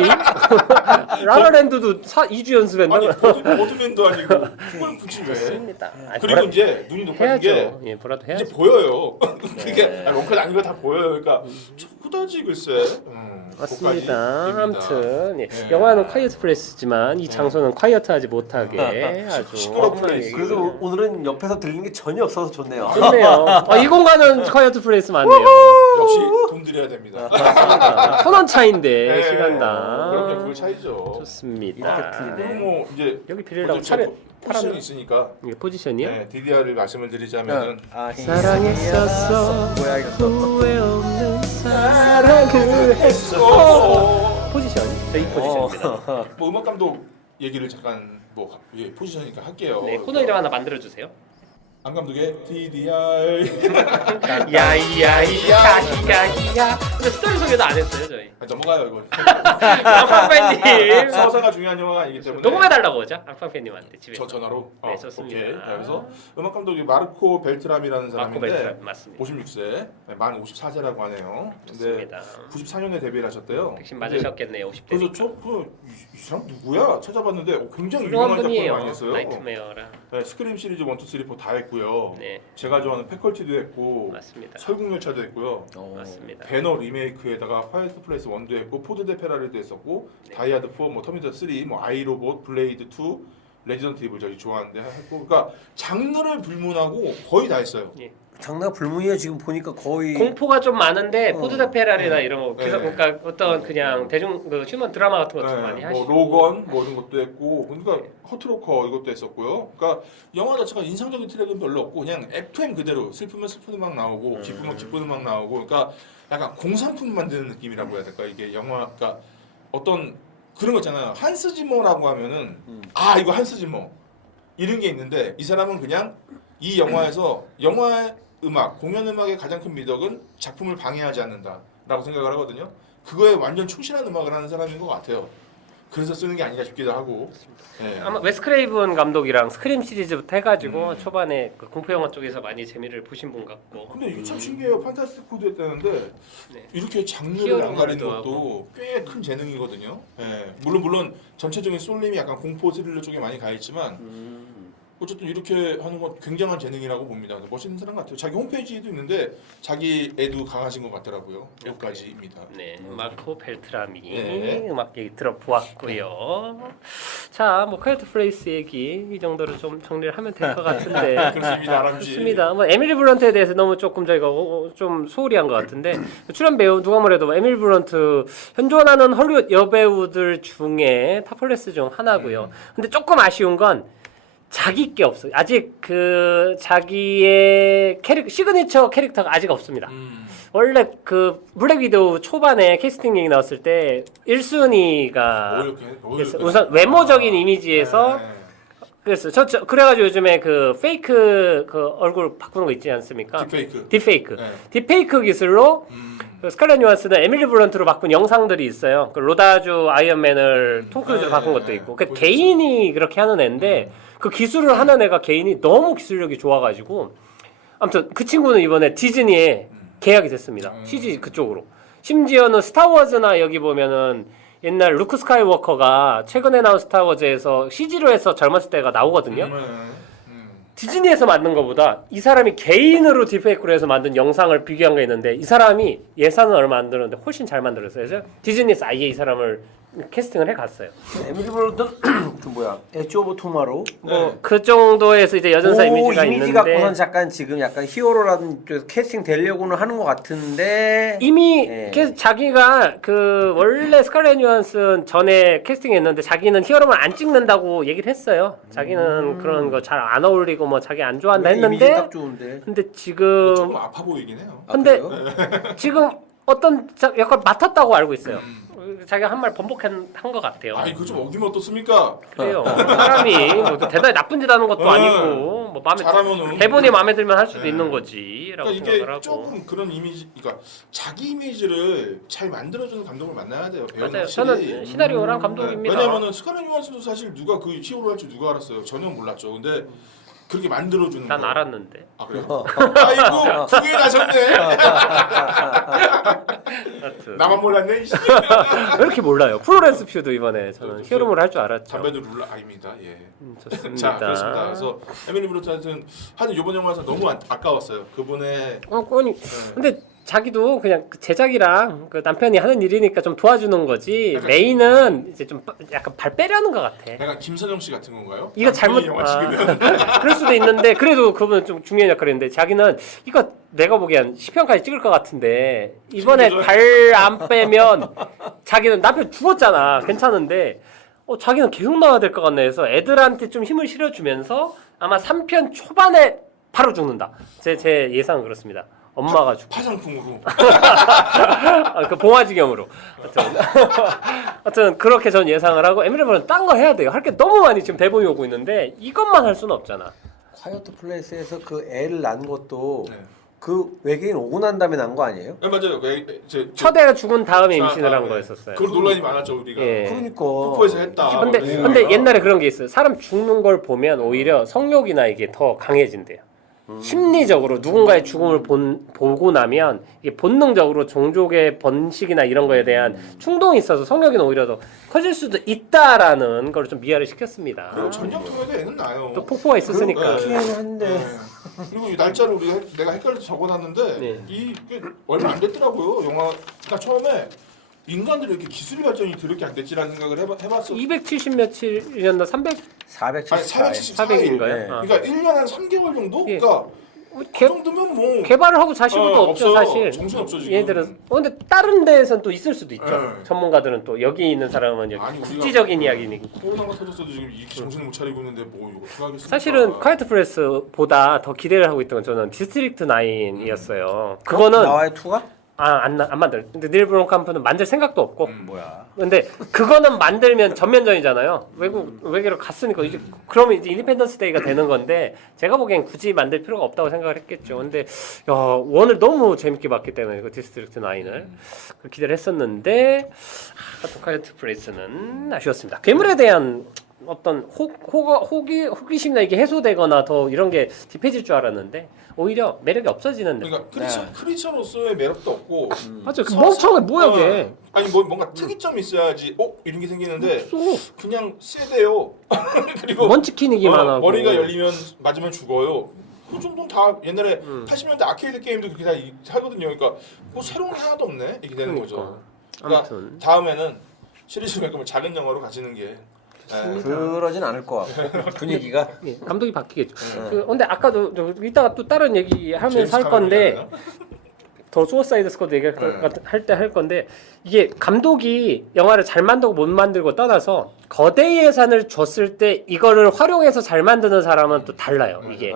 라라랜드도 2주 연습했나? 아니 버드맨도 아니고 그걸 굳이 왜? 맞습니다. 그리고 이제 눈이 높아진 게 해야죠. 예, 뭐라도 해야죠. 이제 보여요. 그게 롱컷 아닌 거 다 보여요. 그러니까 후다지 글쎄. 맞습니다. 그것까지 아무튼 예. 네. 영화는 콰이어트 플레이스지만 이 장소는 콰이어트하지 못하게 아주 시끄러운 엉망하게 플레이스. 그래도 오늘은 옆에서 들리는 게 전혀 없어서 좋네요. 좋네요. 이 공간은 콰이어트 플레이스 맞네요. 역시 돈 들여야 됩니다. 1,000원 차인데 네. 시간당. 그럼요, 그거 차이죠. 좋습니다. 그리고 뭐 이제 여기 빌리려고 먼저 차를 포지션이 팔았나? 있으니까 이게 포지션이요? 네, DDR을 말씀을 드리자면은 사랑했었어 뭐야 이거? 후회 없는 사랑을 했어. 포지션 저희 포지션입니다. 뭐 음악 감독 얘기를 잠깐 뭐 포지션이니까 할게요. 네, 코너 이름 하나 만들어 주세요. 안 감독의 DDR. 야이야이야이야이야. 근데 스토리 소개도 안 했어요 저희. 넘어가요 이거. 악팡팬님 서사가 중요한 영화가 아니기 때문에. 녹음해달라고 하죠. 악팡팬님한테 집에. 저 전화로. 네, 좋습니다. 오케이. 자, 그래서 음악 감독이 마르코 벨트람이라는 마코 사람인데 벨트람 맞습니다. 56세, 만 54세라고 하네요. 근데 좋습니다. 94년에 데뷔를 하셨대요. 백신 근데 맞으셨겠네요. 50대. 그래서 이 사람 누구야? 찾아봤는데 굉장히 훌륭한 유명한 작품을 분이에요. 많이 했어요. 나이트메어랑. 네, 스크림 시리즈 1, 2, 3, 4 다 했고요. 네, 제가 좋아하는 패컬티도 했고 맞습니다. 설국열차도 했고요. 맞습니다. 배너 리메이크에다가 화이트 플레이스 1도 했고 포드 대 페라리도 했었고 네. 다이아드 4, 뭐 터미네이터 3, 뭐 아이로봇, 블레이드 2, 레지던트 이블 저희 좋아하는데 했고 그러니까 장르를 불문하고 거의 다 했어요. 장난 불문이에요. 지금 보니까 거의 공포가 좀 많은데 포드 대 페라리나 네. 이런 거 네. 그러니까 어떤 그냥 대중 그 휴먼 드라마 같은 것도 많이 뭐 하시고 로건 뭐 이런 것도 했고 그러니까 허트로커 이것도 했었고요. 그러니까 영화 자체가 인상적인 트랙은 별로 없고 그냥 FM 그대로 슬프면 슬픈 음악 나오고 기쁘면 기쁜 음악 나오고 그러니까 약간 공산품 만드는 느낌이라고 해야 될까 이게 영화 그러니까 어떤 그런 거 있잖아요. 한스 지머라고 하면은 아 이거 한스 지머 이런 게 있는데 이 사람은 그냥 이 영화에서 영화의 음악 공연 음악의 가장 큰 미덕은 작품을 방해하지 않는다라고 생각을 하거든요. 그거에 완전 충실한 음악을 하는 사람인 것 같아요. 그래서 쓰는 게 아닌가 싶기도 하고. 예. 아마 웨스 크레이븐 감독이랑 스크림 시리즈부터 해가지고 초반에 그 공포 영화 쪽에서 많이 재미를 보신 분 같고. 근데 이게 참 신기해요. 판타스틱 푸드 했다는데 네. 이렇게 장르를 히어로 안 가리는 무비도 것도 꽤 큰 재능이거든요. 예. 물론 전체적인 쏠림이 약간 공포 스릴러 쪽에 많이 가 있지만 어쨌든 이렇게 하는 건 굉장한 재능이라고 봅니다. 멋있는 사람 같아요. 자기 홈페이지에도 있는데 자기 애도 강하신 것 같더라고요. 여기까지입니다. 네, 마코 펠트라미 네. 음악 얘기 들어보았고요. 자, 뭐 카이트 프레이스 얘기 이 정도로 좀 정리를 하면 될 것 같은데. 그렇습니다, 아람쥐. 좋습니다. 뭐 에밀리 블런트에 대해서 너무 조금 저희가 좀 소홀히 한 것 같은데 출연 배우 누가 뭐래도 에밀리 블런트 현존하는 헐리우드 여배우들 중에 탑플레스 중 하나고요. 근데 조금 아쉬운 건 자기 게 없어요. 아직 그 자기의 시그니처 캐릭터가 아직 없습니다. 원래 그 블랙 위도우 초반에 캐스팅 얘기 나왔을 때 1순위가 우선 외모적인 이미지에서 그랬어요. 그래가지고 요즘에 그 페이크 그 얼굴 바꾸는 거 있지 않습니까? 딥페이크. 네. 딥페이크 기술로 그 스칼렛 요한스는 에밀리 블런트로 바꾼 영상들이 있어요. 그 로다주 아이언맨을 톰 크루즈로 바꾼 것도 있고. 그 개인이 그렇게 하는 애인데 그 기술을 하는 애가 개인이 너무 기술력이 좋아가지고 아무튼 그 친구는 이번에 디즈니에 계약이 됐습니다. CG 그쪽으로. 심지어는 스타워즈나 여기 보면은 옛날 루크 스카이워커가 최근에 나온 스타워즈에서 CG로 해서 젊었을 때가 나오거든요. 디즈니에서 만든 것보다 이 사람이 개인으로 딥페이크로 해서 만든 영상을 비교한 게 있는데 이 사람이 예산은 얼마 안 들었는데 훨씬 잘 만들었어요. 그래서 디즈니에서 아예 이 사람을 캐스팅을 해갔어요. 에밀리 블런트는 그 뭐야? 엣지 오브 투마로우? 뭐 그 정도에서 이제 여전사 이미지가 이미지 있는데 갖고는 잠깐 지금 약간 히어로라는 쪽에서 캐스팅 되려고는 하는 것 같은데 이미 예. 자기가 그 원래 스칼렛 요한슨 전에 캐스팅했는데 자기는 히어로만 안 찍는다고 얘기를 했어요. 자기는 그런 거 잘 안 어울리고 뭐 자기 안 좋아한다 이미지 했는데 딱 좋은데. 근데 지금 조금 아파 보이긴 해요. 근데 그래요? 지금 어떤 역할 맡았다고 알고 있어요. 자기가 한 말 번복한 것 같아요. 아니 그거 좀 어기면 어떻습니까? 그래요. 사람이 뭐 대단히 나쁜 짓 하는 것도 아니고 뭐 마음에 잘하면은 대본이 마음에 들면 할 수도 있는 거지라고 그러니까 이게 생각을 하고. 조금 그런 이미지, 그러니까 자기 이미지를 잘 만들어주는 감독을 만나야 돼요. 배우는 맞아요. 확실히. 저는 시나리오랑 감독입니다. 왜냐면은 스칼렛 요한슨도 사실 누가 그 히어로 할 줄 누가 알았어요. 전혀 몰랐죠. 근데 그렇게 만들어주는 난 거. 알았는데. 아 그래요? 아이고 두 개 나셨네. 하여튼. 나만 몰랐네. 왜 이렇게 몰라요? 플로렌스 퓨도 이번에 저는 히어로물 할 줄 알았죠. 담배도 룰라 아닙니다. 예. 좋습니다. 자 그렇습니다. 그래서 에밀리 블런트는 하여튼 이번 영화에서 너무 아까웠어요. 그분의 아니 근데 자기도 그냥 그 제작이랑 그 남편이 하는 일이니까 좀 도와주는 거지. 약간- 메인은 이제 좀 약간 발 빼려는 것 같아. 약간 김선영 씨 같은 건가요? 이거 잘못 영화 찍으면 그럴 수도 있는데 그래도 그분은 좀 중요한 역할인데 자기는 이거 내가 보기엔 10편까지 찍을 것 같은데 이번에 진짜죠? 발 안 빼면 자기는 남편 죽었잖아. 괜찮은데 자기는 계속 나와야 될 것 같네 해서 애들한테 좀 힘을 실어주면서 아마 3편 초반에 바로 죽는다. 제 예상은 그렇습니다. 엄마가 죽고 파상풍으로. 그 봉화지경으로 하여튼 그렇게 전 예상을 하고 에밀리 블런트 딴 거 해야 돼요. 할 게 너무 많이 지금 대본이 오고 있는데 이것만 할 수는 없잖아. 콰이어트 플레이스에서 그 애를 낳은 것도 네. 그 외계인 오고 난 다음에 난 거 아니에요? 네, 맞아요. 첫 애가 죽은 다음에 자, 임신을 한 다음에. 거였었어요. 그걸 논란이 많았죠 우리가. 예. 그러니까 폭포에서 했다. 근데 옛날에 그런 게 있어요. 사람 죽는 걸 보면 오히려 성욕이나 이게 더 강해진대요. 심리적으로 누군가의 죽음을 보고 나면 이게 본능적으로 종족의 번식이나 이런 거에 대한 충동이 있어서 성욕이 오히려 더 커질 수도 있다라는 걸 좀 미화를 시켰습니다. 그리고 전력통에도 애는 나요. 또 폭포가 있었으니까. 네. 키는 한데 네. 그리고 이 날짜를 내가 헷갈려서 적어놨는데 네. 이게 얼마 안 됐더라고요. 영화가 처음에 인간들이 이렇게 기술 발전이 더럽게 안 됐지라는 생각을 해봤어. 270 며칠이었나 300 아니 474일 400인가요? 네. 그러니까 1년 한 3개월 정도? 예. 그러니까 그 정도면 뭐 개발을 하고 자시고도 없죠 없어요. 사실. 정신 없어 지금. 얘들은 근데 다른 데에선 또 있을 수도 있죠. 네. 전문가들은 또 여기 있는 사람은 여기 아니, 우리가 국지적인 이야기니까. 코로나가 터졌어도 지금 이 정신을 못 차리고 있는데 뭐 이거 어떻게 하겠습니까? 사실은 콰이트 프레스보다 더 기대를 하고 있던 건 저는 디스트릭트 9이었어요. 그거는 나와의 투가? 안 만들. 근데 닐 블롬캄프는 만들 생각도 없고. 뭐야? 근데 그거는 만들면 전면전이잖아요. 외계로 갔으니까 이제 그러면 이제 인디펜던스 데이가 되는 건데 제가 보기엔 굳이 만들 필요가 없다고 생각을 했겠죠. 근데 야, 원을 너무 재밌게 봤기 때문에 그 디스트릭트 9을 기대를 했었는데 콰이어트 플레이스는 아쉬웠습니다. 괴물에 대한 어떤 호기심이나 이게 해소되거나 더 이런 게 딥해질 줄 알았는데 오히려 매력이 없어지는 느낌. 그러니까 크리처로서의 매력도 없고 맞죠. 그 멍청해 뭐야 이게. 아니 뭔가 특이점이 있어야지 이런 게 생기는데 없어. 그냥 세대요. 그리고 먼치킨이기만 하고 머리가 열리면 맞으면 죽어요. 그 정도는 다 옛날에 80년대 아케이드 게임도 그렇게 다 하거든요. 그러니까 뭐 새로운 게 하나도 없네 이렇게 되는 거죠. 그러니까 아무튼 다음에는 시리즈를 갈 거면 작은 영화로 가시는 게 그러진 않을 것 같고 분위기가 예, 감독이 바뀌겠죠. 근데 아까도 이따가 또 다른 얘기 하면서 할 제임스 건데 카메론이 더 수어사이드 스쿼드 얘기할 때 할 건데 이게 감독이 영화를 잘 만들고 못 만들고 떠나서 거대 예산을 줬을 때 이거를 활용해서 잘 만드는 사람은 또 달라요. 이게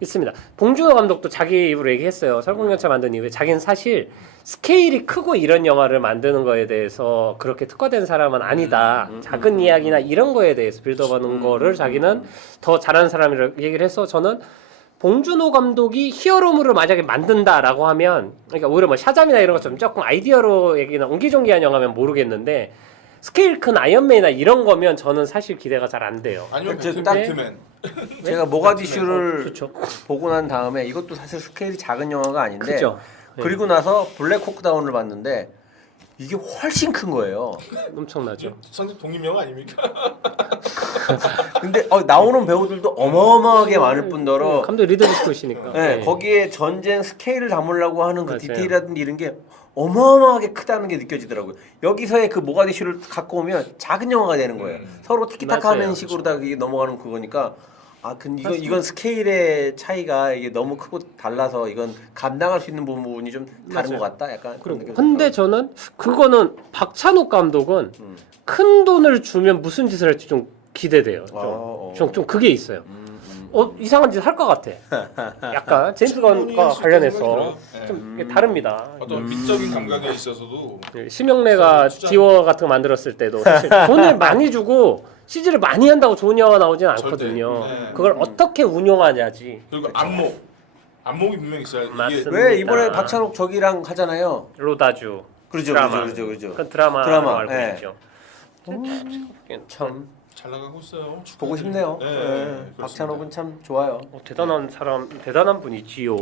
있습니다. 봉준호 감독도 자기 입으로 얘기했어요. 설국열차 만든 이후에 자기는 사실 스케일이 크고 이런 영화를 만드는 거에 대해서 그렇게 특화된 사람은 아니다. 작은 이야기나 이런 거에 대해서 빌드업하는 거를 자기는 더 잘하는 사람이라고 얘기를 해서 저는 봉준호 감독이 히어로물을 만약에 만든다라고 하면 그러니까 오히려 뭐 샤잠이나 이런 것처럼 조금 아이디어로 얘기나 옹기종기한 영화면 모르겠는데 스케일 큰 아이언맨이나 이런 거면 저는 사실 기대가 잘 안 돼요. 아니면 저 배트맨. 제가 모가디슈를 그렇죠. 보고 난 다음에 이것도 사실 스케일이 작은 영화가 아닌데 그죠. 그리고 나서 블랙 호크 다운을 봤는데 이게 훨씬 큰 거예요. 엄청나죠. 선생 독립영화 아닙니까? 근데 나오는 배우들도 어마어마하게 많을 뿐더러 감독 리들리 스콧이니까. 네, 거기에 전쟁 스케일을 담으려고 하는 그 맞아요. 디테일이라든지 이런 게 어마어마하게 크다는 게 느껴지더라고요. 여기서의 그 모가디슈를 갖고 오면 작은 영화가 되는 거예요. 서로 티키타카 맞아요. 하는 식으로 다 이게 넘어가는 그거니까 이건 스케일의 차이가 이게 너무 크고 달라서 이건 감당할 수 있는 부분이 좀 다른 맞아요. 것 같다. 약간 그런 느낌. 근데 저는 그거는 박찬욱 감독은 큰 돈을 주면 무슨 짓을 할지 좀 기대돼요. 좀 그게 있어요. 이상한 짓 할 것 같아. 약간 제임스 건과 관련해서 좀 이게 다릅니다. 어떤 미적인 감각에 있어서도 심영래가 투자- 디워 같은 거 만들었을 때도 사실 돈을 많이 주고 CG를 많이 한다고 좋은 영화 나오진 않거든요. 네. 그걸 어떻게 운용하냐지. 그리고 안목이 분명히 있어야 이게 맞습니다. 왜 이번에 박찬욱 저기랑 하잖아요. 로다주. 그렇죠, 드라마. 그렇죠. 그건 드라마 알고 네. 있죠. 참 잘 나가고 있어요. 보고 싶네요. 네, 네, 그렇습니다. 박찬욱은 참 좋아요. 대단한 사람, 대단한 분이지요.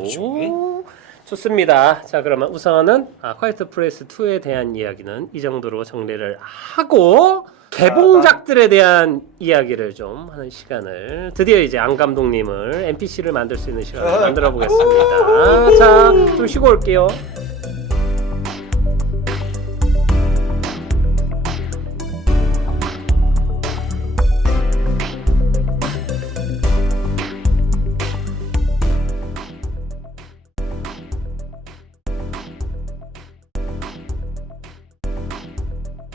좋습니다. 자, 그러면 우선은 콰이트 플레이스 2에 대한 이야기는 이 정도로 정리를 하고 개봉작들에 대한 이야기를 좀 하는 시간을 드디어 이제 안 감독님을 NPC를 만들 수 있는 시간을 만들어 보겠습니다. 자, 좀 쉬고 올게요.